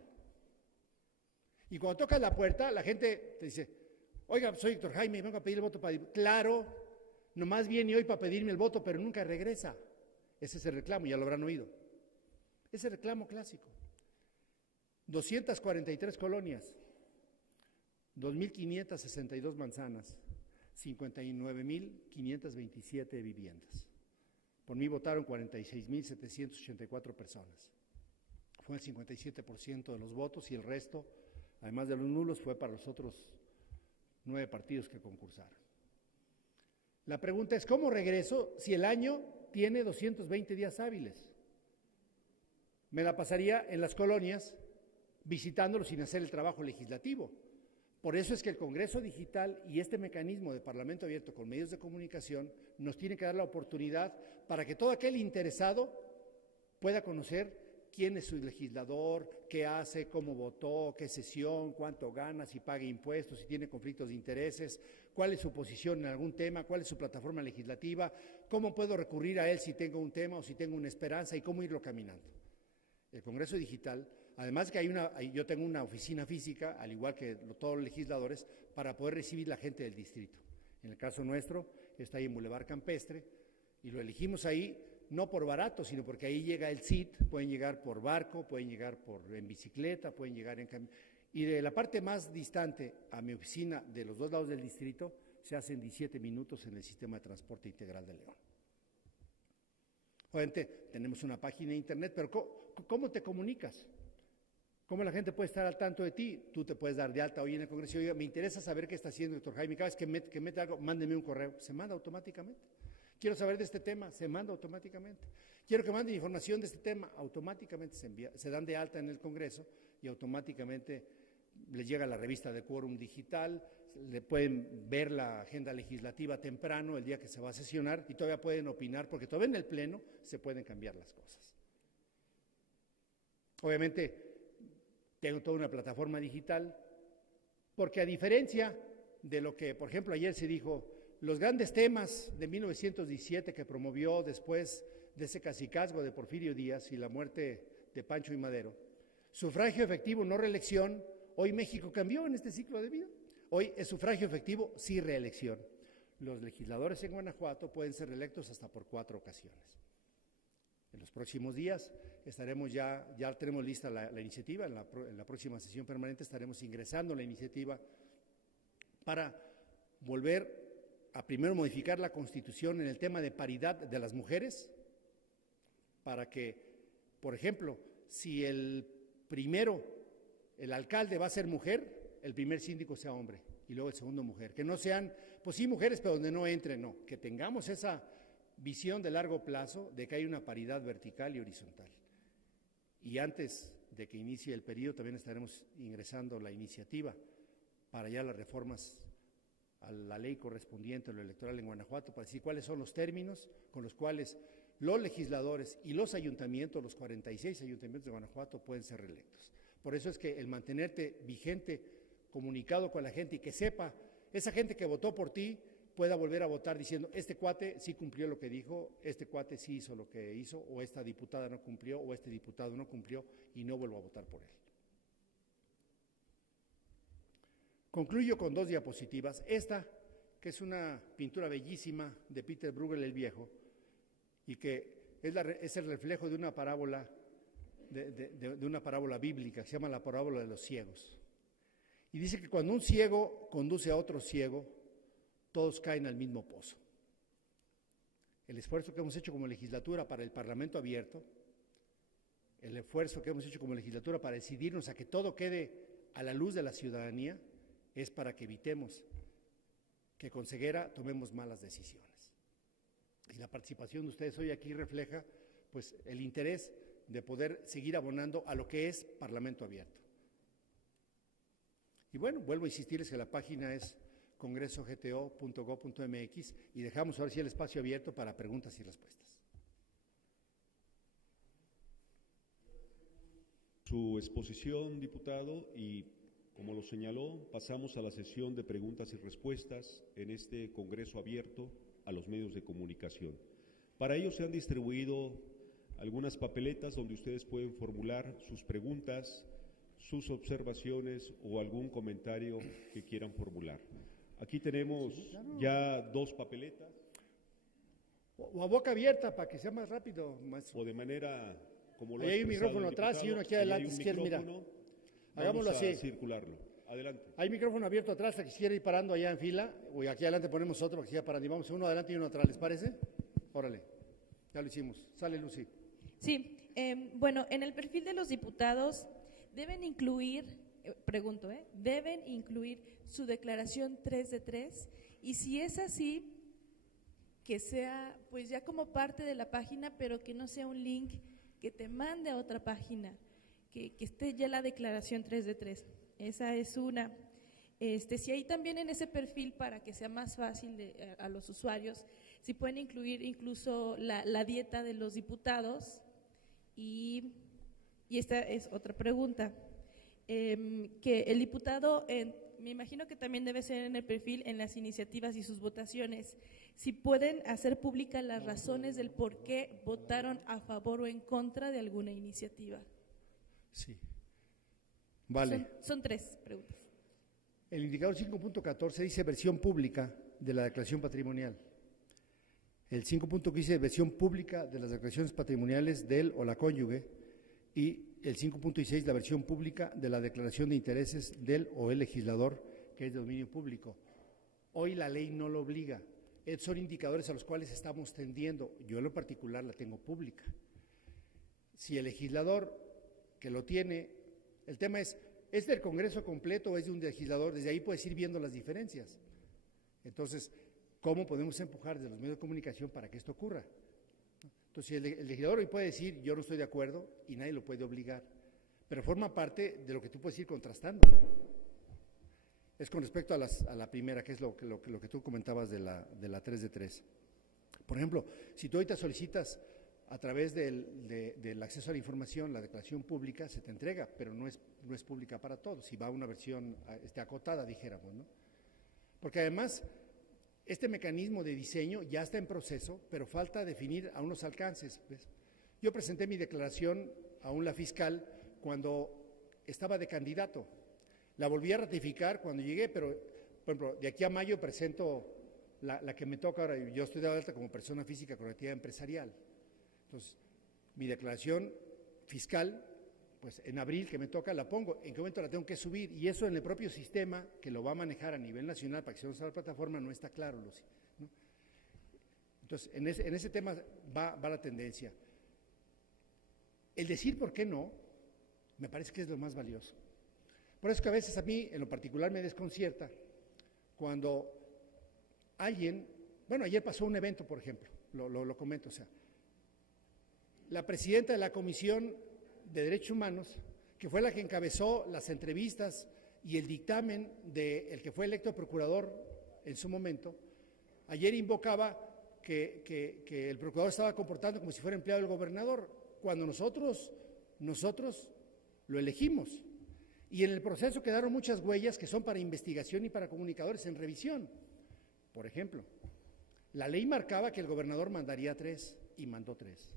Y cuando tocas la puerta, la gente te dice: oiga, soy Héctor Jaime, vengo a pedir el voto para... Claro, nomás viene hoy para pedirme el voto, pero nunca regresa. Ese es el reclamo, ya lo habrán oído. Ese es el reclamo clásico. 243 colonias, 2,562 manzanas, 59,527 viviendas. Por mí votaron 46,784 personas. Fue el 57% de los votos y el resto, además de los nulos, fue para los otros 9 partidos que concursaron. La pregunta es: ¿cómo regreso si el año tiene 220 días hábiles? Me la pasaría en las colonias visitándolos sin hacer el trabajo legislativo. Por eso es que el Congreso Digital y este mecanismo de Parlamento Abierto con medios de comunicación nos tiene que dar la oportunidad para que todo aquel interesado pueda conocer quién es su legislador, qué hace, cómo votó, qué sesión, cuánto gana, si paga impuestos, si tiene conflictos de intereses, cuál es su posición en algún tema, cuál es su plataforma legislativa, cómo puedo recurrir a él si tengo un tema o si tengo una esperanza y cómo irlo caminando. El Congreso Digital, además que yo tengo una oficina física, al igual que todos los legisladores, para poder recibir la gente del distrito. En el caso nuestro, está ahí en Boulevard Campestre, y lo elegimos ahí no por barato, sino porque ahí llega el CIT, pueden llegar por barco, pueden llegar en bicicleta, pueden llegar en camión. Y de la parte más distante a mi oficina, de los dos lados del distrito, se hacen 17 minutos en el sistema de transporte integral de León. Obviamente tenemos una página de internet, pero ¿cómo te comunicas? ¿Cómo la gente puede estar al tanto de ti? Tú te puedes dar de alta hoy en el Congreso y oiga, me interesa saber qué está haciendo Héctor Jaime. Cada vez que mete algo, mándeme un correo. Se manda automáticamente. Quiero saber de este tema, se manda automáticamente. Quiero que manden información de este tema, automáticamente se dan de alta en el Congreso y automáticamente les llega la revista de Quórum Digital, le pueden ver la agenda legislativa temprano, el día que se va a sesionar, y todavía pueden opinar, porque todavía en el Pleno se pueden cambiar las cosas. Obviamente, tengo toda una plataforma digital, porque a diferencia de lo que, por ejemplo, ayer se dijo, los grandes temas de 1917 que promovió después de ese cacicazgo de Porfirio Díaz y la muerte de Pancho y Madero, sufragio efectivo, no reelección, hoy México cambió en este ciclo de vida. Hoy es sufragio efectivo, sí reelección. Los legisladores en Guanajuato pueden ser reelectos hasta por 4 ocasiones. En los próximos días estaremos ya tenemos lista la iniciativa, en la próxima sesión permanente estaremos ingresando la iniciativa para volver a primero modificar la Constitución en el tema de paridad de las mujeres, para que, por ejemplo, si el alcalde va a ser mujer, el primer síndico sea hombre y luego el segundo mujer, que no sean, pues sí mujeres, pero donde no entren, no, que tengamos esa visión de largo plazo de que hay una paridad vertical y horizontal. Y antes de que inicie el periodo también estaremos ingresando la iniciativa para ya las reformas a la ley correspondiente a lo electoral en Guanajuato, para decir cuáles son los términos con los cuales los legisladores y los ayuntamientos, los 46 ayuntamientos de Guanajuato, pueden ser reelectos. Por eso es que el mantenerte vigente, comunicado con la gente y que sepa, esa gente que votó por ti pueda volver a votar diciendo, este cuate sí cumplió lo que dijo, este cuate sí hizo lo que hizo, o esta diputada no cumplió, o este diputado no cumplió y no vuelvo a votar por él. Concluyo con 2 diapositivas. Esta, que es una pintura bellísima de Peter Bruegel el Viejo, y que es el reflejo de una parábola, de una parábola bíblica, que se llama la parábola de los ciegos. Y dice que cuando un ciego conduce a otro ciego, todos caen al mismo pozo. El esfuerzo que hemos hecho como legislatura para el Parlamento Abierto, el esfuerzo que hemos hecho como legislatura para decidirnos a que todo quede a la luz de la ciudadanía, es para que evitemos que con ceguera tomemos malas decisiones. Y la participación de ustedes hoy aquí refleja, pues, el interés de poder seguir abonando a lo que es Parlamento Abierto. Y bueno, vuelvo a insistirles que la página es congresogto.gov.mx, y dejamos ahora sí el espacio abierto para preguntas y respuestas. Su exposición, diputado, y como lo señaló, pasamos a la sesión de preguntas y respuestas en este Congreso abierto a los medios de comunicación. Para ello se han distribuido algunas papeletas donde ustedes pueden formular sus preguntas, sus observaciones o algún comentario que quieran formular. Aquí tenemos ya 2 papeletas. O a boca abierta para que sea más rápido, maestro. O de manera como lo Ahí hay un micrófono atrás y uno aquí adelante, si quieres, mira. Hagámoslo así. Circularlo. Adelante. Hay micrófono abierto atrás, si quisiera ir parando allá en fila, o aquí adelante ponemos otro para que siga parando. Y vamos uno adelante y uno atrás, ¿les parece? Órale, ya lo hicimos. Sale, Lucy. Sí, bueno, en el perfil de los diputados deben incluir, pregunto, deben incluir su declaración 3 de 3, y si es así, que sea pues ya como parte de la página, pero que no sea un link que te mande a otra página, que esté ya la declaración 3 de 3. Esa es una. Si hay también en ese perfil, para que sea más fácil a los usuarios, si pueden incluir incluso la dieta de los diputados. Y esta es otra pregunta, que el diputado, me imagino que también debe ser en el perfil, en las iniciativas y sus votaciones, si pueden hacer públicas las razones del por qué votaron a favor o en contra de alguna iniciativa. Sí. Vale. Son 3 preguntas. El indicador 5.14 dice versión pública de la declaración patrimonial. El 5.15 dice versión pública de las declaraciones patrimoniales del o la cónyuge, y el 5.16 la versión pública de la declaración de intereses del o el legislador, que es de dominio público. Hoy la ley no lo obliga. Estos son indicadores a los cuales estamos tendiendo. Yo en lo particular la tengo pública. Si el legislador que lo tiene, el tema es del Congreso completo o es de un legislador, desde ahí puedes ir viendo las diferencias. Entonces, ¿cómo podemos empujar desde los medios de comunicación para que esto ocurra? Entonces, el legislador hoy puede decir, yo no estoy de acuerdo, y nadie lo puede obligar, pero forma parte de lo que tú puedes ir contrastando. Es con respecto a la primera, que es lo que tú comentabas de la 3 de 3. Por ejemplo, si tú ahorita solicitas a través del acceso a la información, la declaración pública, se te entrega, pero no es pública para todos, si va a una versión acotada, dijéramos, ¿no? Porque además, este mecanismo de diseño ya está en proceso, pero falta definir a unos alcances, ¿ves? Yo presenté mi declaración a la fiscal cuando estaba de candidato. La volví a ratificar cuando llegué, pero, por ejemplo, de aquí a mayo presento la que me toca ahora. Yo estoy de alta como persona física con actividad empresarial. Entonces, mi declaración fiscal, pues en abril que me toca la pongo. ¿En qué momento la tengo que subir? Y eso en el propio sistema que lo va a manejar a nivel nacional para que se use la plataforma no está claro, Lucy, ¿no? Entonces, en ese tema va la tendencia. El decir por qué no, me parece que es lo más valioso. Por eso que a veces a mí, en lo particular, me desconcierta cuando alguien, bueno, ayer pasó un evento, por ejemplo, lo comento, o sea, la presidenta de la Comisión de Derechos Humanos, que fue la que encabezó las entrevistas y el dictamen del que fue electo procurador en su momento, ayer invocaba que el procurador estaba comportando como si fuera empleado del gobernador, cuando nosotros lo elegimos. Y en el proceso quedaron muchas huellas que son para investigación y para comunicadores en revisión. Por ejemplo, la ley marcaba que el gobernador mandaría 3 y mandó 3.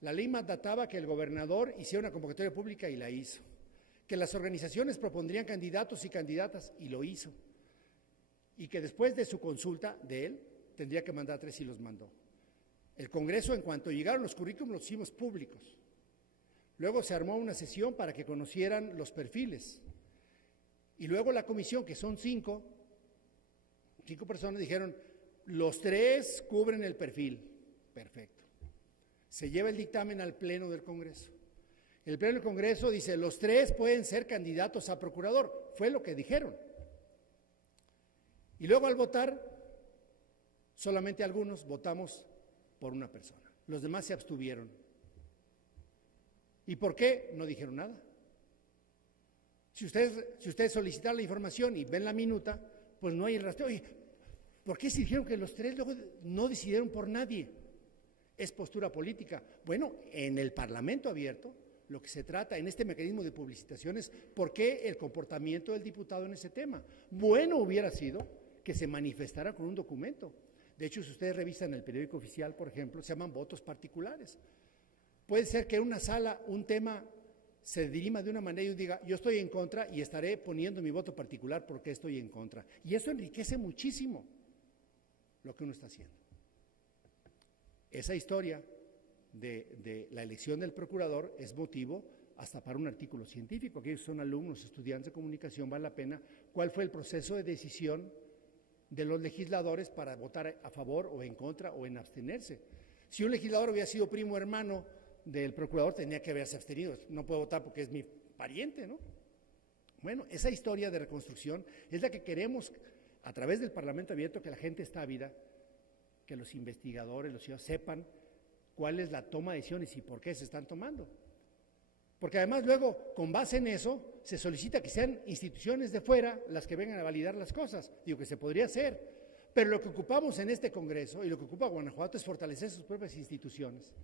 La ley mandataba que el gobernador hiciera una convocatoria pública y la hizo. Que las organizaciones propondrían candidatos y candidatas y lo hizo. Y que después de su consulta de él, tendría que mandar 3 y los mandó. El Congreso, en cuanto llegaron los currículums, los hicimos públicos. Luego se armó una sesión para que conocieran los perfiles. Y luego la comisión, que son 5 personas, dijeron, los 3 cubren el perfil. Perfecto. Se lleva el dictamen al Pleno del Congreso. El Pleno del Congreso dice, los 3 pueden ser candidatos a procurador. Fue lo que dijeron. Y luego al votar, solamente algunos votamos por una persona. Los demás se abstuvieron. ¿Y por qué? No dijeron nada. Si ustedes solicitan la información y ven la minuta, pues no hay el rastreo. Oye, ¿por qué se dijeron que los tres luego no decidieron por nadie? Es postura política. Bueno, en el Parlamento abierto, lo que se trata en este mecanismo de publicitación es por qué el comportamiento del diputado en ese tema. Bueno hubiera sido que se manifestara con un documento. De hecho, si ustedes revisan el periódico oficial, por ejemplo, se llaman votos particulares. Puede ser que en una sala un tema se dirima de una manera y diga, yo estoy en contra y estaré poniendo mi voto particular porque estoy en contra. Y eso enriquece muchísimo lo que uno está haciendo. Esa historia de la elección del procurador es motivo hasta para un artículo científico. Aquellos son alumnos, estudiantes de comunicación, vale la pena. ¿Cuál fue el proceso de decisión de los legisladores para votar a favor o en contra o en abstenerse? Si un legislador hubiera sido primo hermano del procurador, tenía que haberse abstenido. No puedo votar porque es mi pariente, ¿no? Bueno, esa historia de reconstrucción es la que queremos a través del Parlamento abierto, que la gente está ávida, que los investigadores, los ciudadanos sepan cuál es la toma de decisiones y por qué se están tomando. Porque además luego, con base en eso, se solicita que sean instituciones de fuera las que vengan a validar las cosas. Digo que se podría hacer, pero lo que ocupamos en este Congreso y lo que ocupa Guanajuato es fortalecer sus propias instituciones.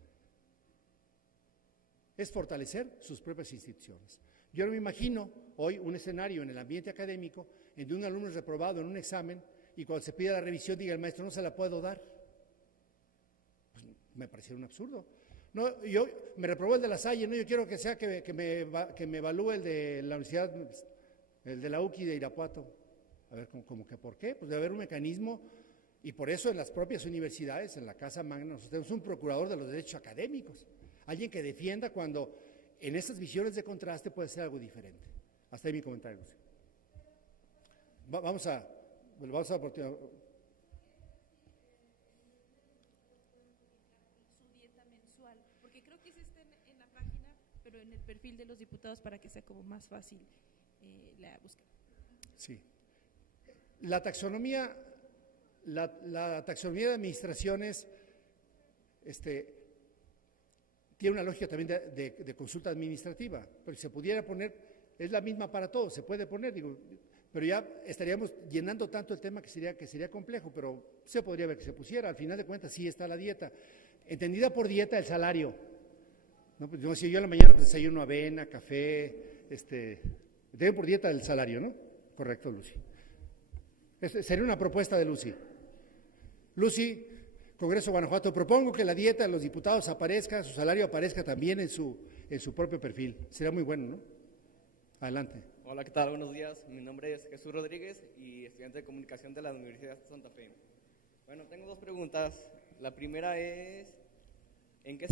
Es fortalecer sus propias instituciones. Yo no me imagino hoy un escenario en el ambiente académico en donde un alumno es reprobado en un examen y cuando se pide la revisión diga el maestro, no se la puedo dar. Pues me parece un absurdo. No, yo me reprobó el de La Salle, no, yo quiero que sea que me evalúe el de la universidad, el de la UQI de Irapuato. A ver, como que ¿por qué? Pues debe haber un mecanismo, y por eso en las propias universidades, en la Casa Magna, nosotros tenemos un procurador de los derechos académicos, alguien que defienda cuando en estas visiones de contraste puede ser algo diferente. Hasta ahí mi comentario, Lucy. Vamos a oportunidad. Su dieta mensual, porque creo que sí está en la página, pero en el perfil de los diputados para que sea como más fácil la búsqueda. Sí. La taxonomía de administraciones tiene una lógica también de consulta administrativa, pero si se pudiera poner, es la misma para todos, se puede poner, digo, pero ya estaríamos llenando tanto el tema que sería complejo, pero se podría ver que se pusiera. Al final de cuentas sí está la dieta, entendida por dieta el salario, ¿no? Pues, si yo en la mañana pues, desayuno avena, café, tengo por dieta el salario, ¿no? Correcto, Lucy. Sería una propuesta de Lucy. Lucy, Congreso Guanajuato, propongo que la dieta de los diputados aparezca, su salario aparezca también en su propio perfil. Sería muy bueno, ¿no? Adelante. Hola, ¿qué tal? Buenos días. Mi nombre es Jesús Rodríguez y estudiante de comunicación de la Universidad de Santa Fe. Bueno, tengo dos preguntas. La primera es, ¿en qué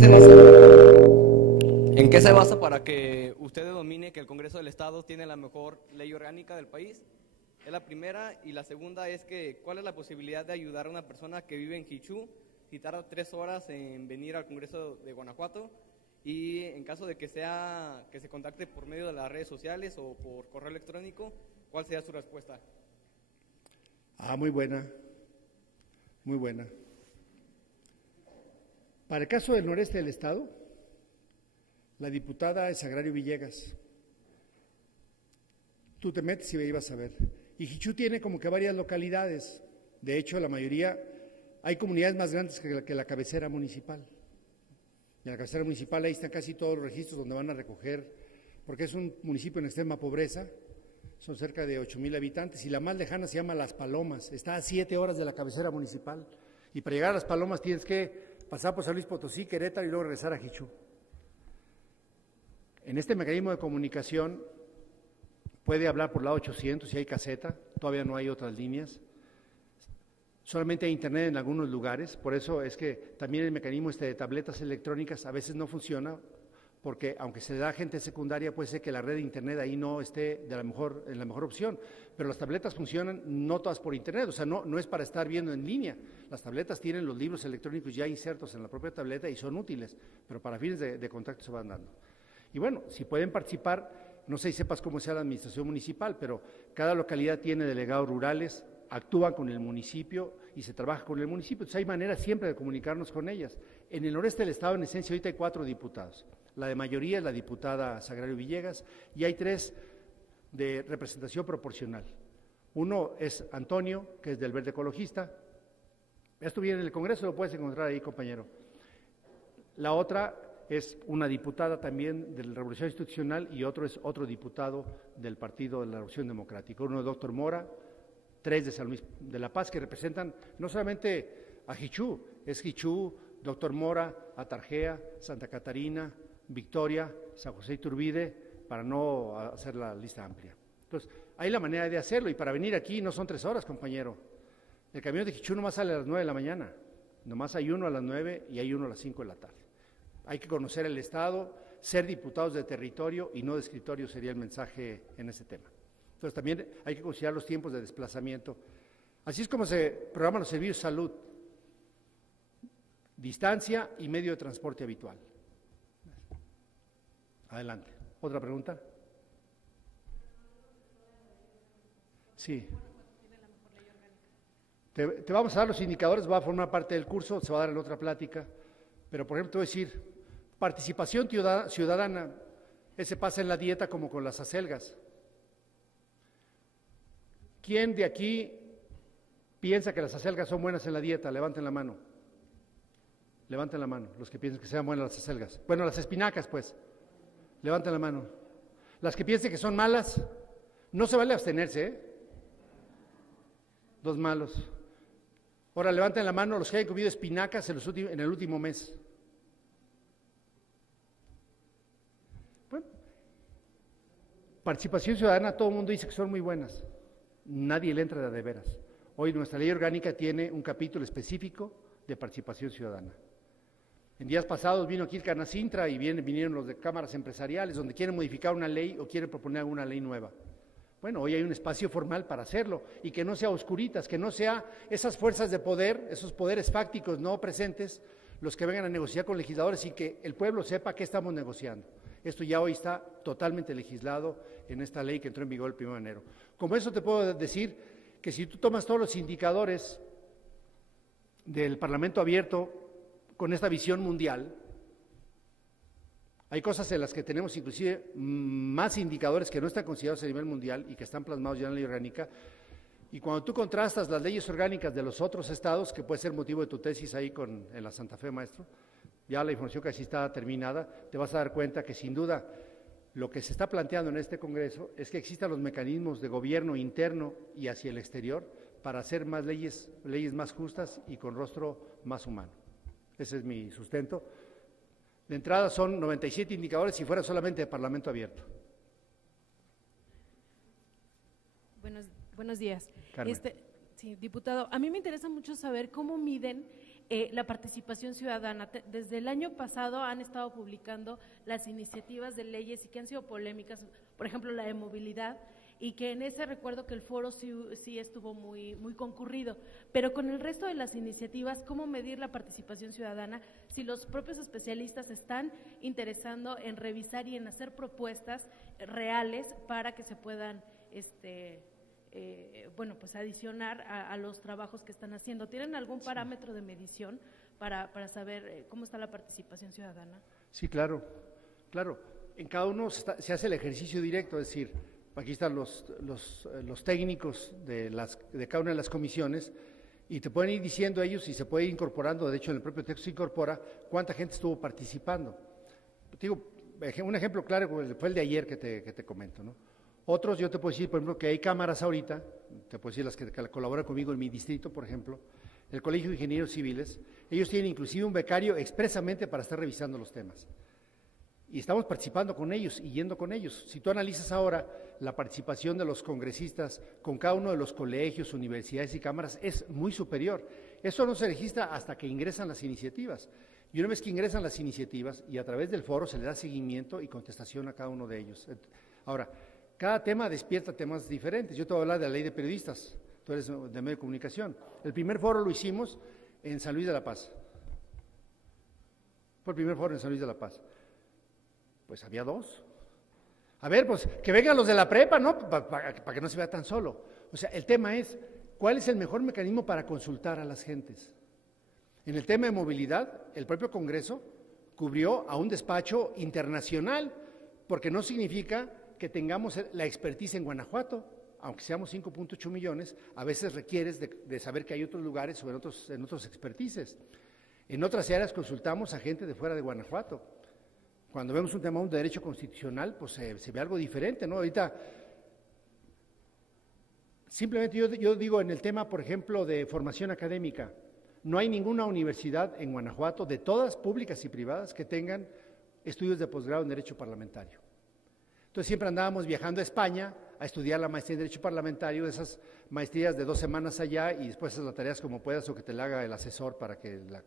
se basa para que usted domine que el Congreso del Estado tiene la mejor ley orgánica del país? Es la primera. Y la segunda es que, ¿cuál es la posibilidad de ayudar a una persona que vive en Jichú si tarda 3 horas en venir al Congreso de Guanajuato? Y en caso de que se contacte por medio de las redes sociales o por correo electrónico, ¿cuál sería su respuesta? Muy buena, muy buena. Para el caso del noreste del estado, la diputada es Sagrario Villegas. Tú te metes y ibas a ver. Y Jichú tiene como que varias localidades. De hecho, la mayoría, hay comunidades más grandes que la cabecera municipal. En la cabecera municipal ahí están casi todos los registros donde van a recoger, porque es un municipio en extrema pobreza, son cerca de 8,000 habitantes, y la más lejana se llama Las Palomas, está a 7 horas de la cabecera municipal, y para llegar a Las Palomas tienes que pasar por San Luis Potosí, Querétaro y luego regresar a Jichú. En este mecanismo de comunicación puede hablar por la 800 si hay caseta, todavía no hay otras líneas. Solamente hay internet en algunos lugares, por eso es que también el mecanismo de tabletas electrónicas a veces no funciona, porque aunque se da a gente secundaria, puede ser que la red de internet ahí no esté en la mejor opción, pero las tabletas funcionan no todas por internet, o sea, no es para estar viendo en línea. Las tabletas tienen los libros electrónicos ya insertos en la propia tableta y son útiles, pero para fines de contacto se van dando. Y bueno, si pueden participar, no sé si sepas cómo sea la administración municipal, pero cada localidad tiene delegados rurales, actúan con el municipio y se trabaja con el municipio, entonces hay manera siempre de comunicarnos con ellas. En el noreste del estado, en esencia, ahorita hay 4 diputados, la de mayoría es la diputada Sagrario Villegas y hay 3 de representación proporcional, Uno es Antonio, que es del Verde Ecologista. Esto viene del Congreso, lo puedes encontrar ahí, compañero. La otra es una diputada también de la Revolución Institucional y otro es otro diputado del Partido de la Revolución Democrática. Uno es doctor Mora, 3 de San Luis de la Paz, que representan no solamente a Jichú, es Jichú, doctor Mora, Atarjea, Santa Catarina, Victoria, San José Iturbide, para no hacer la lista amplia. Entonces, hay la manera de hacerlo y para venir aquí no son 3 horas, compañero. El camión de Jichú nomás sale a las 9 de la mañana, nomás hay uno a las 9 y hay uno a las 5 de la tarde. Hay que conocer el Estado, ser diputados de territorio y no de escritorio sería el mensaje en ese tema. Entonces también hay que considerar los tiempos de desplazamiento. Así es como se programan los servicios de salud, distancia y medio de transporte habitual. Adelante. ¿Otra pregunta? Sí. Te vamos a dar los indicadores, va a formar parte del curso, se va a dar en otra plática, pero por ejemplo te voy a decir, participación ciudadana, ese pasa en la dieta como con las acelgas. ¿Quién de aquí piensa que las acelgas son buenas en la dieta? Levanten la mano. Levanten la mano, los que piensen que sean buenas las acelgas. Bueno, las espinacas, pues. Levanten la mano. Las que piensen que son malas, no se vale abstenerse, ¿eh? 2 malos. Ahora levanten la mano los que hayan comido espinacas en el último mes. Bueno, participación ciudadana, todo el mundo dice que son muy buenas. Nadie le entra de veras. Hoy nuestra ley orgánica tiene un capítulo específico de participación ciudadana. En días pasados vino aquí el Canacintra y vinieron los de cámaras empresariales donde quieren modificar una ley o quieren proponer alguna ley nueva. Bueno, hoy hay un espacio formal para hacerlo y que no sea oscuritas, que no sea esas fuerzas de poder, esos poderes fácticos no presentes, los que vengan a negociar con legisladores y que el pueblo sepa qué estamos negociando. Esto ya hoy está totalmente legislado en esta ley que entró en vigor el 1 de enero. Como eso te puedo decir que si tú tomas todos los indicadores del Parlamento abierto con esta visión mundial, hay cosas en las que tenemos inclusive más indicadores que no están considerados a nivel mundial y que están plasmados ya en la ley orgánica. Y cuando tú contrastas las leyes orgánicas de los otros estados, que puede ser motivo de tu tesis ahí en la Santa Fe, maestro, ya la información casi está terminada, te vas a dar cuenta que sin duda lo que se está planteando en este Congreso es que existan los mecanismos de gobierno interno y hacia el exterior para hacer más leyes más justas y con rostro más humano. Ese es mi sustento. De entrada son 97 indicadores si fuera solamente de Parlamento abierto. Buenos días. Carmen. Sí, diputado, a mí me interesa mucho saber cómo miden la participación ciudadana. Desde el año pasado han estado publicando las iniciativas de leyes y que han sido polémicas, por ejemplo, la de movilidad, y que en ese recuerdo que el foro sí estuvo muy concurrido, pero con el resto de las iniciativas, ¿cómo medir la participación ciudadana? Si los propios especialistas están interesando en revisar y en hacer propuestas reales para que se puedan pues adicionar a los trabajos que están haciendo. ¿Tienen algún parámetro de medición para saber cómo está la participación ciudadana? Sí, claro. En cada uno se hace el ejercicio directo, es decir, aquí están los técnicos de cada una de las comisiones y te pueden ir diciendo ellos y se puede ir incorporando, de hecho en el propio texto se incorpora cuánta gente estuvo participando. Digo, un ejemplo claro fue el de ayer que te comento, ¿no? Otros, yo te puedo decir, por ejemplo, que hay cámaras ahorita, te puedo decir las que colaboran conmigo en mi distrito, por ejemplo, el Colegio de Ingenieros Civiles, ellos tienen inclusive un becario expresamente para estar revisando los temas. Y estamos participando con ellos y yendo con ellos. Si tú analizas ahora la participación de los congresistas con cada uno de los colegios, universidades y cámaras, es muy superior. Eso no se registra hasta que ingresan las iniciativas. Y una vez que ingresan las iniciativas y a través del foro se le da seguimiento y contestación a cada uno de ellos. Ahora, cada tema despierta temas diferentes. Yo te voy a hablar de la ley de periodistas, tú eres de medio de comunicación. El primer foro lo hicimos en San Luis de la Paz. Fue el primer foro en San Luis de la Paz. Pues había 2. A ver, pues que vengan los de la prepa, ¿no? Para que no se vea tan solo. O sea, el tema es, ¿cuál es el mejor mecanismo para consultar a las gentes? En el tema de movilidad, el propio Congreso cubrió a un despacho internacional, porque no significa que tengamos la expertise en Guanajuato. aunque seamos 5.8 millones, a veces requieres de saber que hay otros lugares o en otros expertices. En otras áreas consultamos a gente de fuera de Guanajuato. Cuando vemos un tema de un derecho constitucional, pues se ve algo diferente, ¿no? Ahorita, simplemente yo digo en el tema, por ejemplo, de formación académica, no hay ninguna universidad en Guanajuato, de todas, públicas y privadas, que tengan estudios de posgrado en Derecho Parlamentario. Entonces siempre andábamos viajando a España a estudiar la maestría en Derecho Parlamentario, esas maestrías de 2 semanas allá y después haces las tareas como puedas o que te la haga el asesor para que la...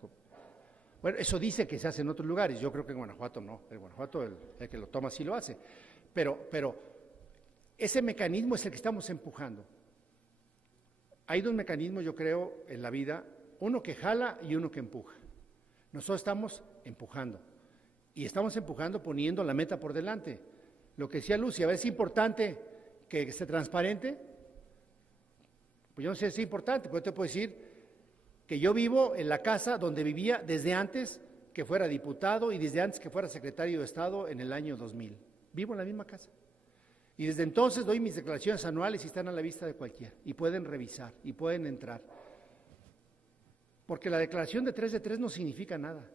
Bueno, eso dice que se hace en otros lugares, yo creo que en Guanajuato no, en Guanajuato el que lo toma sí lo hace, pero ese mecanismo es el que estamos empujando. Hay 2 mecanismos, yo creo, en la vida, uno que jala y uno que empuja. Nosotros estamos empujando, y estamos empujando poniendo la meta por delante. Lo que decía Lucy, a ver, es importante que esté transparente. Pues yo no sé si es importante, porque te puedo decir que yo vivo en la casa donde vivía desde antes que fuera diputado y desde antes que fuera secretario de Estado en el año 2000. Vivo en la misma casa. Y desde entonces doy mis declaraciones anuales y están a la vista de cualquiera. Y pueden revisar, y pueden entrar. Porque la declaración de 3 de 3 no significa nada.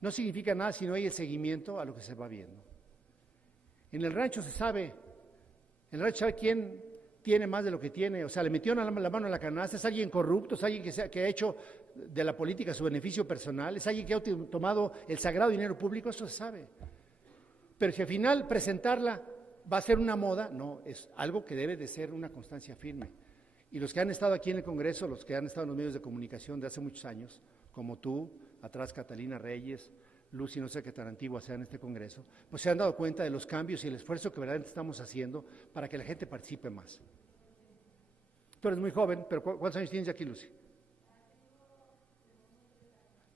No significa nada si no hay el seguimiento a lo que se va viendo. En el rancho se sabe, en el rancho sabe quién tiene más de lo que tiene, o sea, le metió la mano en la canasta, es alguien corrupto, es alguien que ha hecho de la política su beneficio personal, es alguien que ha tomado el sagrado dinero público, eso se sabe. Pero si al final presentarla va a ser una moda, no, es algo que debe de ser una constancia firme. Y los que han estado aquí en el Congreso, los que han estado en los medios de comunicación de hace muchos años, como tú, atrás Catalina Reyes, Lucy, no sé qué tan antigua sea en este Congreso, pues se han dado cuenta de los cambios y el esfuerzo que verdaderamente estamos haciendo para que la gente participe más. Tú eres muy joven, pero ¿cuántos años tienes aquí, Lucy?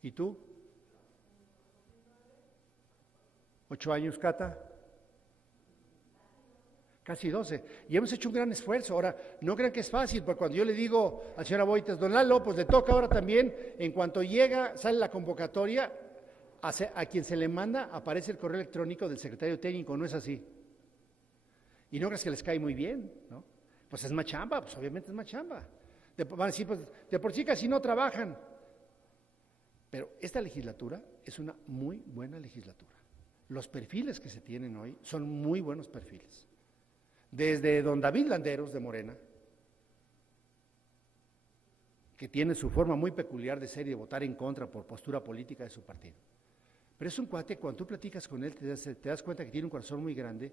¿Y tú? 8 años, Cata. Casi 12. Y hemos hecho un gran esfuerzo. Ahora, no crean que es fácil, porque cuando yo le digo al señor Aboites, don Lalo, pues le toca ahora también, en cuanto llega, sale la convocatoria, a quien se le manda aparece el correo electrónico del secretario técnico, no es así. Y no creas que les cae muy bien, ¿no? Pues es más chamba, pues obviamente es más chamba. Van a decir, pues de por sí casi no trabajan. Pero esta legislatura es una muy buena legislatura. Los perfiles que se tienen hoy son muy buenos perfiles. Desde don David Landeros de Morena, que tiene su forma muy peculiar de ser y de votar en contra por postura política de su partido. Pero es un cuate, cuando tú platicas con él, te das cuenta que tiene un corazón muy grande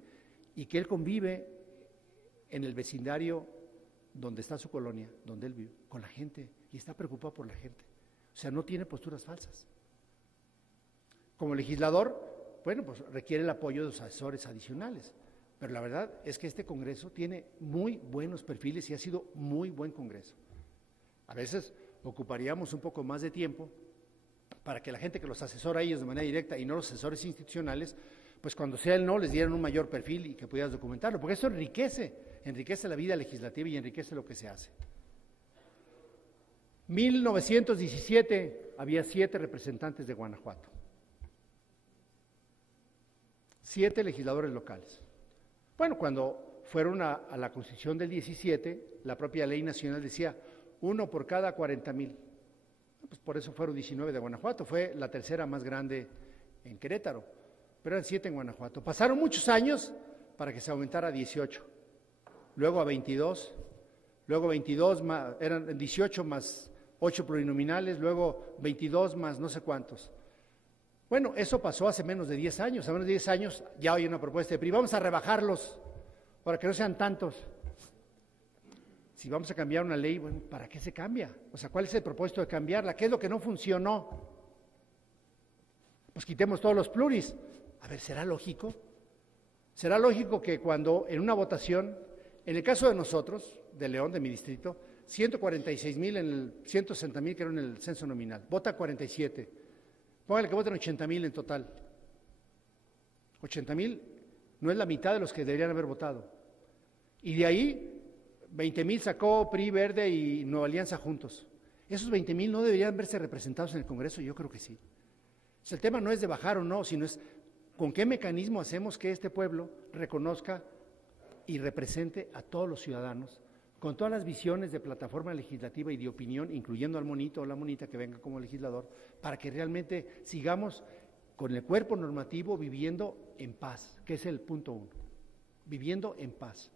y que él convive en el vecindario donde está su colonia, donde él vive, con la gente, y está preocupado por la gente. O sea, no tiene posturas falsas. Como legislador, bueno, pues requiere el apoyo de los asesores adicionales, pero la verdad es que este Congreso tiene muy buenos perfiles y ha sido muy buen Congreso. A veces ocuparíamos un poco más de tiempo para que la gente que los asesora a ellos de manera directa y no los asesores institucionales, pues cuando sea el no, les dieran un mayor perfil y que pudieras documentarlo, porque eso enriquece la vida legislativa y enriquece lo que se hace. 1917 había 7 representantes de Guanajuato, 7 legisladores locales. Bueno, cuando fueron a la Constitución del 17, la propia ley nacional decía 1 por cada 40,000. Pues por eso fueron 19 de Guanajuato, fue la tercera más grande en Querétaro, pero eran 7 en Guanajuato. Pasaron muchos años para que se aumentara a 18, luego a 22, luego 22 más, eran 18 más 8 plurinominales, luego 22 más no sé cuántos. Bueno, eso pasó hace menos de 10 años, hace menos de 10 años ya hay una propuesta de PRI, vamos a rebajarlos para que no sean tantos. Si vamos a cambiar una ley, bueno, ¿para qué se cambia? O sea, ¿cuál es el propósito de cambiarla? ¿Qué es lo que no funcionó? Pues quitemos todos los pluris. A ver, ¿será lógico? ¿Será lógico que cuando en una votación, en el caso de nosotros, de León, de mi distrito, 146,000 en el 160,000 que era en el censo nominal, vota 47, póngale que voten 80,000 en total. 80,000 no es la mitad de los que deberían haber votado. Y de ahí 20,000 sacó PRI, Verde y Nueva Alianza juntos. Esos 20,000 no deberían verse representados en el Congreso, yo creo que sí. O sea, el tema no es de bajar o no, sino es con qué mecanismo hacemos que este pueblo reconozca y represente a todos los ciudadanos, con todas las visiones de plataforma legislativa y de opinión, incluyendo al monito o la monita que venga como legislador, para que realmente sigamos con el cuerpo normativo viviendo en paz, que es el punto 1, viviendo en paz,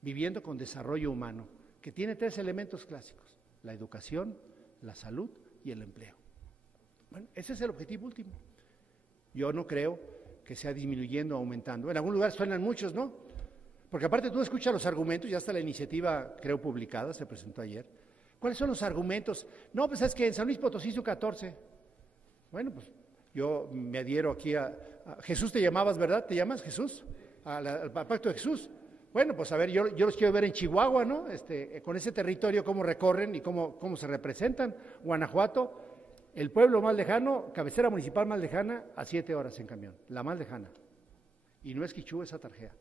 viviendo con desarrollo humano, que tiene 3 elementos clásicos: la educación, la salud y el empleo. Bueno, ese es el objetivo último. Yo no creo que sea disminuyendo o aumentando. En algún lugar suenan muchos, ¿no? Porque aparte tú escuchas los argumentos, ya está la iniciativa, creo, publicada, se presentó ayer. ¿Cuáles son los argumentos? No, pues es que en San Luis Potosí hizo 14. Bueno, pues yo me adhiero aquí a Jesús, te llamabas, ¿verdad? ¿Te llamas Jesús? Al Pacto de Jesús. Bueno, pues a ver, yo los quiero ver en Chihuahua, ¿no? Con ese territorio, cómo recorren y cómo se representan. Guanajuato, el pueblo más lejano, cabecera municipal más lejana, a 7 horas en camión, la más lejana. Y no es Quichú, es Atarjea.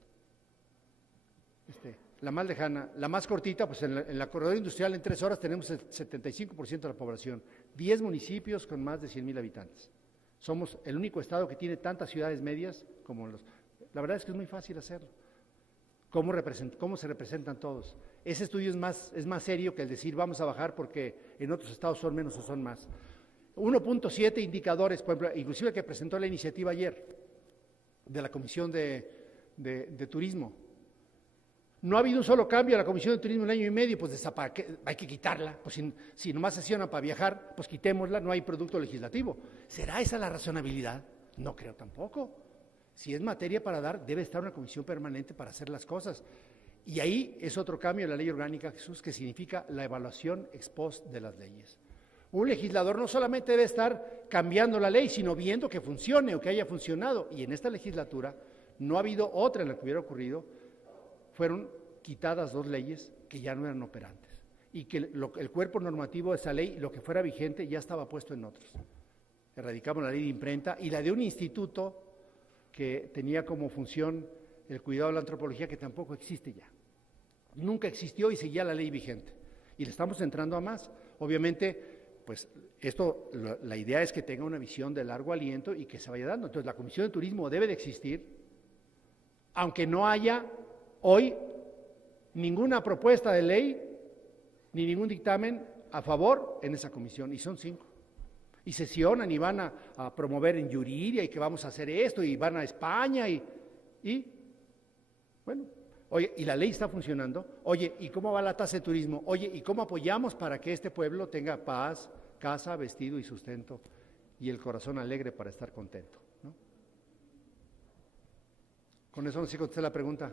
La más lejana, la más cortita, pues en la corredor industrial en 3 horas tenemos el 75% de la población, 10 municipios con más de 100,000 habitantes. Somos el único estado que tiene tantas ciudades medias como los. La verdad es que es muy fácil hacerlo. ¿Cómo se representan todos? Ese estudio es más serio que el decir vamos a bajar porque en otros estados son menos o son más. 1.7 indicadores, por ejemplo, inclusive que presentó la iniciativa ayer de la Comisión de Turismo. No ha habido un solo cambio a la Comisión de Turismo en 1 año y medio, pues hay que quitarla. Pues si nomás sesionan para viajar, pues quitémosla, no hay producto legislativo. ¿Será esa la razonabilidad? No creo tampoco. Si es materia para dar, debe estar una comisión permanente para hacer las cosas. Y ahí es otro cambio en la ley orgánica, Jesús, que significa la evaluación ex post de las leyes. Un legislador no solamente debe estar cambiando la ley, sino viendo que funcione o que haya funcionado. Y en esta legislatura no ha habido otra en la que hubiera ocurrido. Fueron quitadas 2 leyes que ya no eran operantes y que el cuerpo normativo de esa ley, lo que fuera vigente, ya estaba puesto en otros. Erradicamos la ley de imprenta y la de un instituto que tenía como función el cuidado de la antropología, que tampoco existe ya. Nunca existió y seguía la ley vigente. Y le estamos entrando a más. Obviamente, pues la idea es que tenga una visión de largo aliento y que se vaya dando. Entonces, la Comisión de Turismo debe de existir, aunque no haya hoy ninguna propuesta de ley ni ningún dictamen a favor en esa comisión, y son 5. Y sesionan y van a promover en Yuriria y que vamos a hacer esto y van a España y bueno, oye, ¿y la ley está funcionando? Oye, ¿y cómo va la tasa de turismo? Oye, ¿y cómo apoyamos para que este pueblo tenga paz, casa, vestido y sustento y el corazón alegre para estar contento, ¿no? Con eso no sé si contesté la pregunta.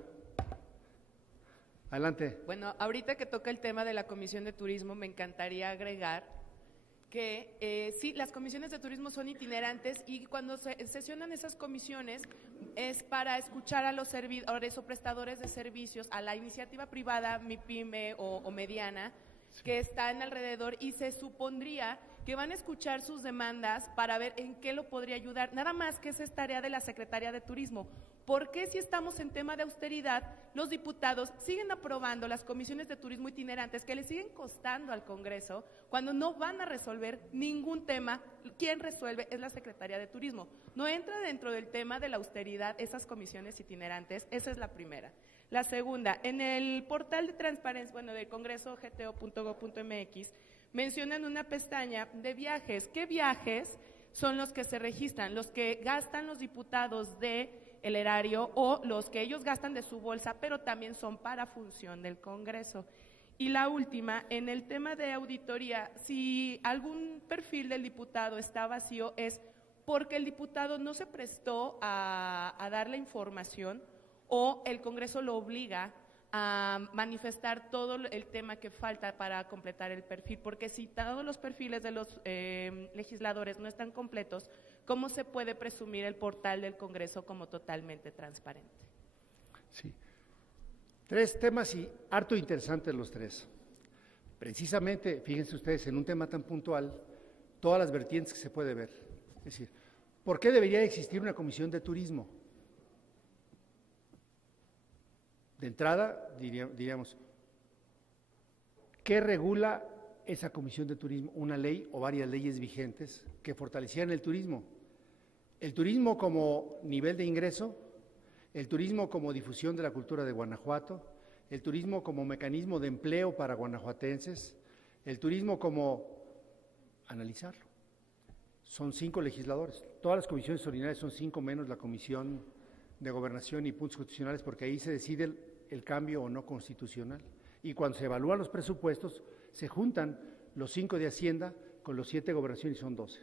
Adelante. Bueno, ahorita que toca el tema de la Comisión de Turismo, me encantaría agregar que sí, las comisiones de turismo son itinerantes y cuando se sesionan esas comisiones es para escuchar a los servidores o prestadores de servicios, a la iniciativa privada, MIPYME o mediana, sí, que están alrededor, y se supondría que van a escuchar sus demandas para ver en qué lo podría ayudar. Nada más que esa es tarea de la Secretaría de Turismo. ¿Por qué, si estamos en tema de austeridad, los diputados siguen aprobando las comisiones de turismo itinerantes que le siguen costando al Congreso cuando no van a resolver ningún tema? Quien resuelve es la Secretaría de Turismo. No entra dentro del tema de la austeridad esas comisiones itinerantes. Esa es la primera. La segunda, en el portal de transparencia, bueno, del Congreso, gto.go.mx, mencionan una pestaña de viajes. ¿Qué viajes son los que se registran? Los que gastan los diputados de el erario o los que ellos gastan de su bolsa, pero también son para función del Congreso. Y la última, en el tema de auditoría, si algún perfil del diputado está vacío, es porque el diputado no se prestó a dar la información o el Congreso lo obliga a manifestar todo el tema que falta para completar el perfil, porque si todos los perfiles de los legisladores no están completos, ¿cómo se puede presumir el portal del Congreso como totalmente transparente? Sí. 3 temas y harto interesantes los 3. Precisamente, fíjense ustedes, en un tema tan puntual, todas las vertientes que se puede ver. Es decir, ¿por qué debería existir una comisión de turismo? De entrada, diríamos, ¿qué regula esa comisión de turismo? Una ley o varias leyes vigentes que fortalecieran el turismo. El turismo como nivel de ingreso, el turismo como difusión de la cultura de Guanajuato, el turismo como mecanismo de empleo para guanajuatenses, el turismo como analizarlo. Son 5 legisladores, todas las comisiones ordinarias son 5 menos la Comisión de Gobernación y Puntos Constitucionales, porque ahí se decide el cambio o no constitucional. Y cuando se evalúan los presupuestos, se juntan los 5 de Hacienda con los 7 de Gobernación y son 12.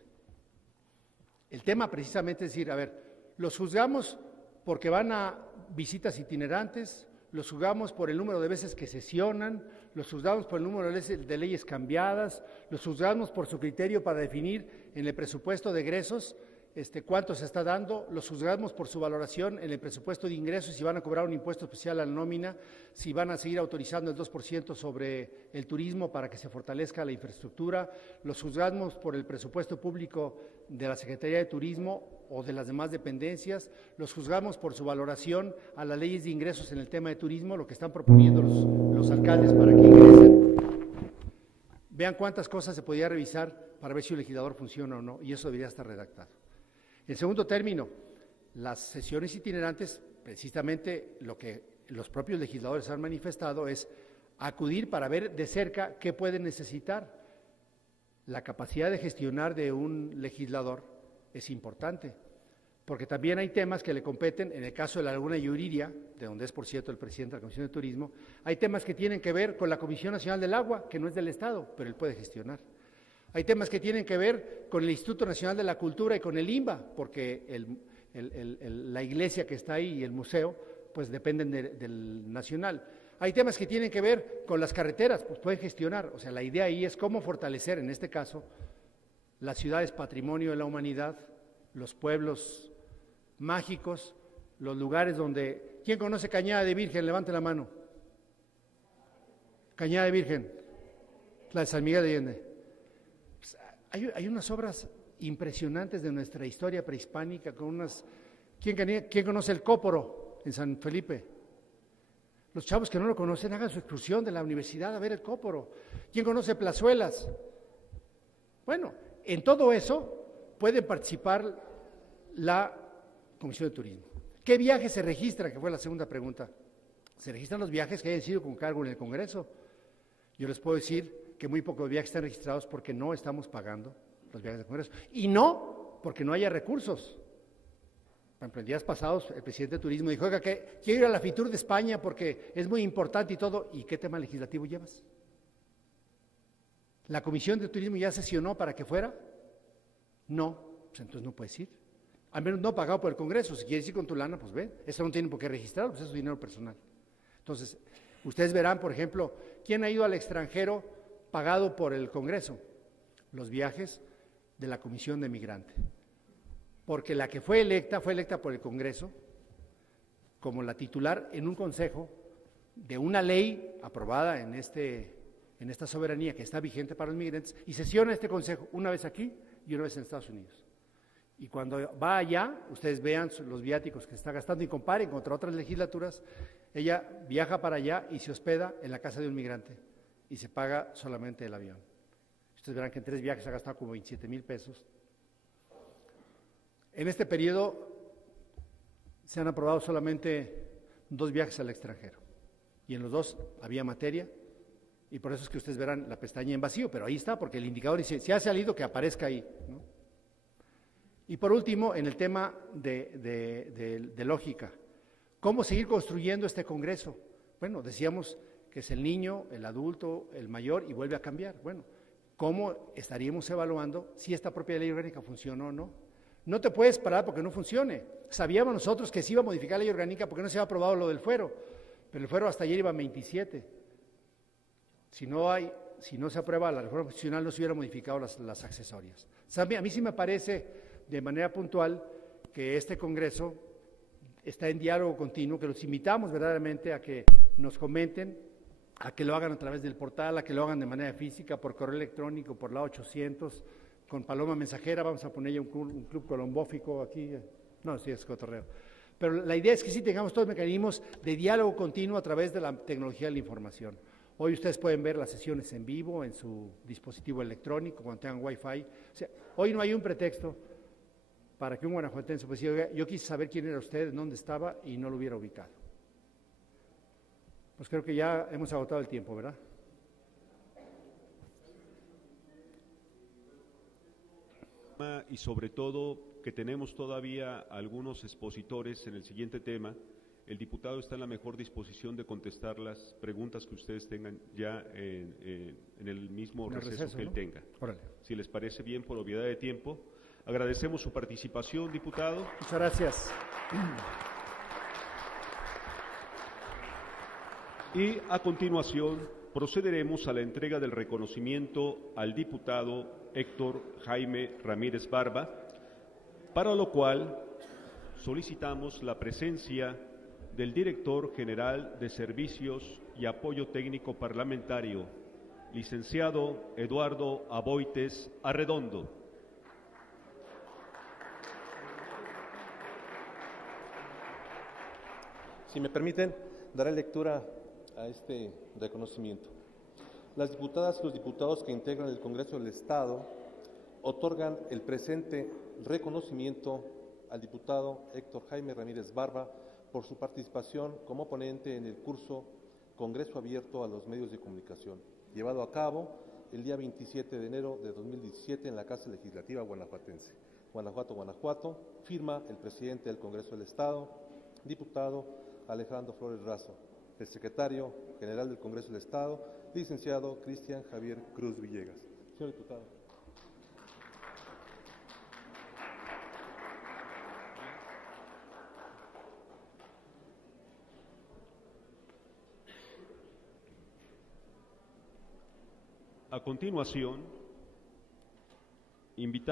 El tema precisamente es decir, a ver, los juzgamos porque van a visitas itinerantes, los juzgamos por el número de veces que sesionan, los juzgamos por el número de leyes cambiadas, los juzgamos por su criterio para definir en el presupuesto de egresos cuánto se está dando, los juzgamos por su valoración en el presupuesto de ingresos, si van a cobrar un impuesto especial a la nómina, si van a seguir autorizando el 2% sobre el turismo para que se fortalezca la infraestructura, los juzgamos por el presupuesto público de la Secretaría de Turismo o de las demás dependencias, los juzgamos por su valoración a las leyes de ingresos en el tema de turismo, lo que están proponiendo los alcaldes para que ingresen. Vean cuántas cosas se podía revisar para ver si un legislador funciona o no, y eso debería estar redactado. En segundo término, las sesiones itinerantes, precisamente lo que los propios legisladores han manifestado es acudir para ver de cerca qué pueden necesitar. La capacidad de gestionar de un legislador es importante, porque también hay temas que le competen, en el caso de la Laguna Yuriria, de donde es, por cierto, el presidente de la Comisión de Turismo, hay temas que tienen que ver con la Comisión Nacional del Agua, que no es del Estado, pero él puede gestionar. Hay temas que tienen que ver con el Instituto Nacional de la Cultura y con el INBA, porque la iglesia que está ahí y el museo, pues dependen del nacional. Hay temas que tienen que ver con las carreteras, pues pueden gestionar. O sea, la idea ahí es cómo fortalecer, en este caso, las ciudades patrimonio de la humanidad, los pueblos mágicos, los lugares donde… ¿Quién conoce Cañada de Virgen? Levante la mano. Cañada de Virgen, la de San Miguel de Allende. Hay unas obras impresionantes de nuestra historia prehispánica con unas… ¿Quién conoce el Cóporo en San Felipe? Los chavos que no lo conocen hagan su excursión de la universidad a ver el Cóporo. ¿Quién conoce Plazuelas? Bueno, en todo eso puede participar la Comisión de Turismo. ¿Qué viajes se registran? Que fue la segunda pregunta. Se registran los viajes que hayan sido con cargo en el Congreso. Yo les puedo decir que muy pocos viajes están registrados porque no estamos pagando los viajes del Congreso. Y no porque no haya recursos. Por ejemplo, en días pasados el presidente de Turismo dijo, oiga, que quiero ir a la FITUR de España porque es muy importante y todo. ¿Y qué tema legislativo llevas? ¿La Comisión de Turismo ya sesionó para que fuera? No, pues entonces no puedes ir. Al menos no pagado por el Congreso. Si quieres ir con tu lana, pues ven. Eso no tienen por qué registrar, pues es su dinero personal. Entonces, ustedes verán, por ejemplo, ¿quién ha ido al extranjero pagado por el Congreso? Los viajes de la Comisión de Migrante. Porque la que fue electa por el Congreso como la titular en un consejo de una ley aprobada en esta soberanía que está vigente para los migrantes, y sesiona este consejo una vez aquí y una vez en Estados Unidos. Y cuando va allá, ustedes vean los viáticos que está gastando y comparen contra otras legislaturas, ella viaja para allá y se hospeda en la casa de un migrante y se paga solamente el avión. Ustedes verán que en 3 viajes ha gastado como 27,000 pesos. En este periodo se han aprobado solamente 2 viajes al extranjero y en los 2 había materia y por eso es que ustedes verán la pestaña en vacío, pero ahí está porque el indicador dice, si ha salido que aparezca ahí, ¿no? Y por último, en el tema de lógica, ¿cómo seguir construyendo este Congreso? Bueno, decíamos que es el niño, el adulto, el mayor y vuelve a cambiar. Bueno, ¿cómo estaríamos evaluando si esta propia ley orgánica funciona o no? No te puedes parar porque no funcione. Sabíamos nosotros que se iba a modificar la ley orgánica porque no se había aprobado lo del fuero, pero el fuero hasta ayer iba a 27. Si no se aprueba la reforma constitucional, no se hubieran modificado las accesorias. O sea, a mí sí me parece de manera puntual que este Congreso está en diálogo continuo, que los invitamos verdaderamente a que nos comenten, a que lo hagan a través del portal, a que lo hagan de manera física, por correo electrónico, por la 800, con Paloma Mensajera, vamos a poner ya un club colombófico aquí, no, sí es cotorreo. Pero la idea es que sí tengamos todos los mecanismos de diálogo continuo a través de la tecnología de la información. Hoy ustedes pueden ver las sesiones en vivo en su dispositivo electrónico, cuando tengan Wi-Fi. O sea, hoy no hay un pretexto para que un guanajuatense pues diga, yo quise saber quién era usted, dónde estaba y no lo hubiera ubicado. Pues creo que ya hemos agotado el tiempo, ¿verdad? Y sobre todo que tenemos todavía algunos expositores en el siguiente tema. El diputado está en la mejor disposición de contestar las preguntas que ustedes tengan ya en el mismo receso que él tenga. Órale. Si les parece bien, por obviedad de tiempo, agradecemos su participación, diputado. Muchas gracias. Y a continuación procederemos a la entrega del reconocimiento al diputado Héctor Jaime Ramírez Barba, para lo cual solicitamos la presencia del Director General de Servicios y Apoyo Técnico Parlamentario, licenciado Eduardo Aboites Arredondo. Si me permiten, daré lectura a este reconocimiento. Las diputadas y los diputados que integran el Congreso del Estado otorgan el presente reconocimiento al diputado Héctor Jaime Ramírez Barba por su participación como ponente en el curso Congreso Abierto a los Medios de Comunicación, llevado a cabo el día 27 de enero de 2017 en la Casa Legislativa guanajuatense. Guanajuato, firma el presidente del Congreso del Estado, diputado Alejandro Flores Razo, el secretario general del Congreso del Estado, licenciado Cristian Javier Cruz Villegas. Señor diputado. A continuación, invitamos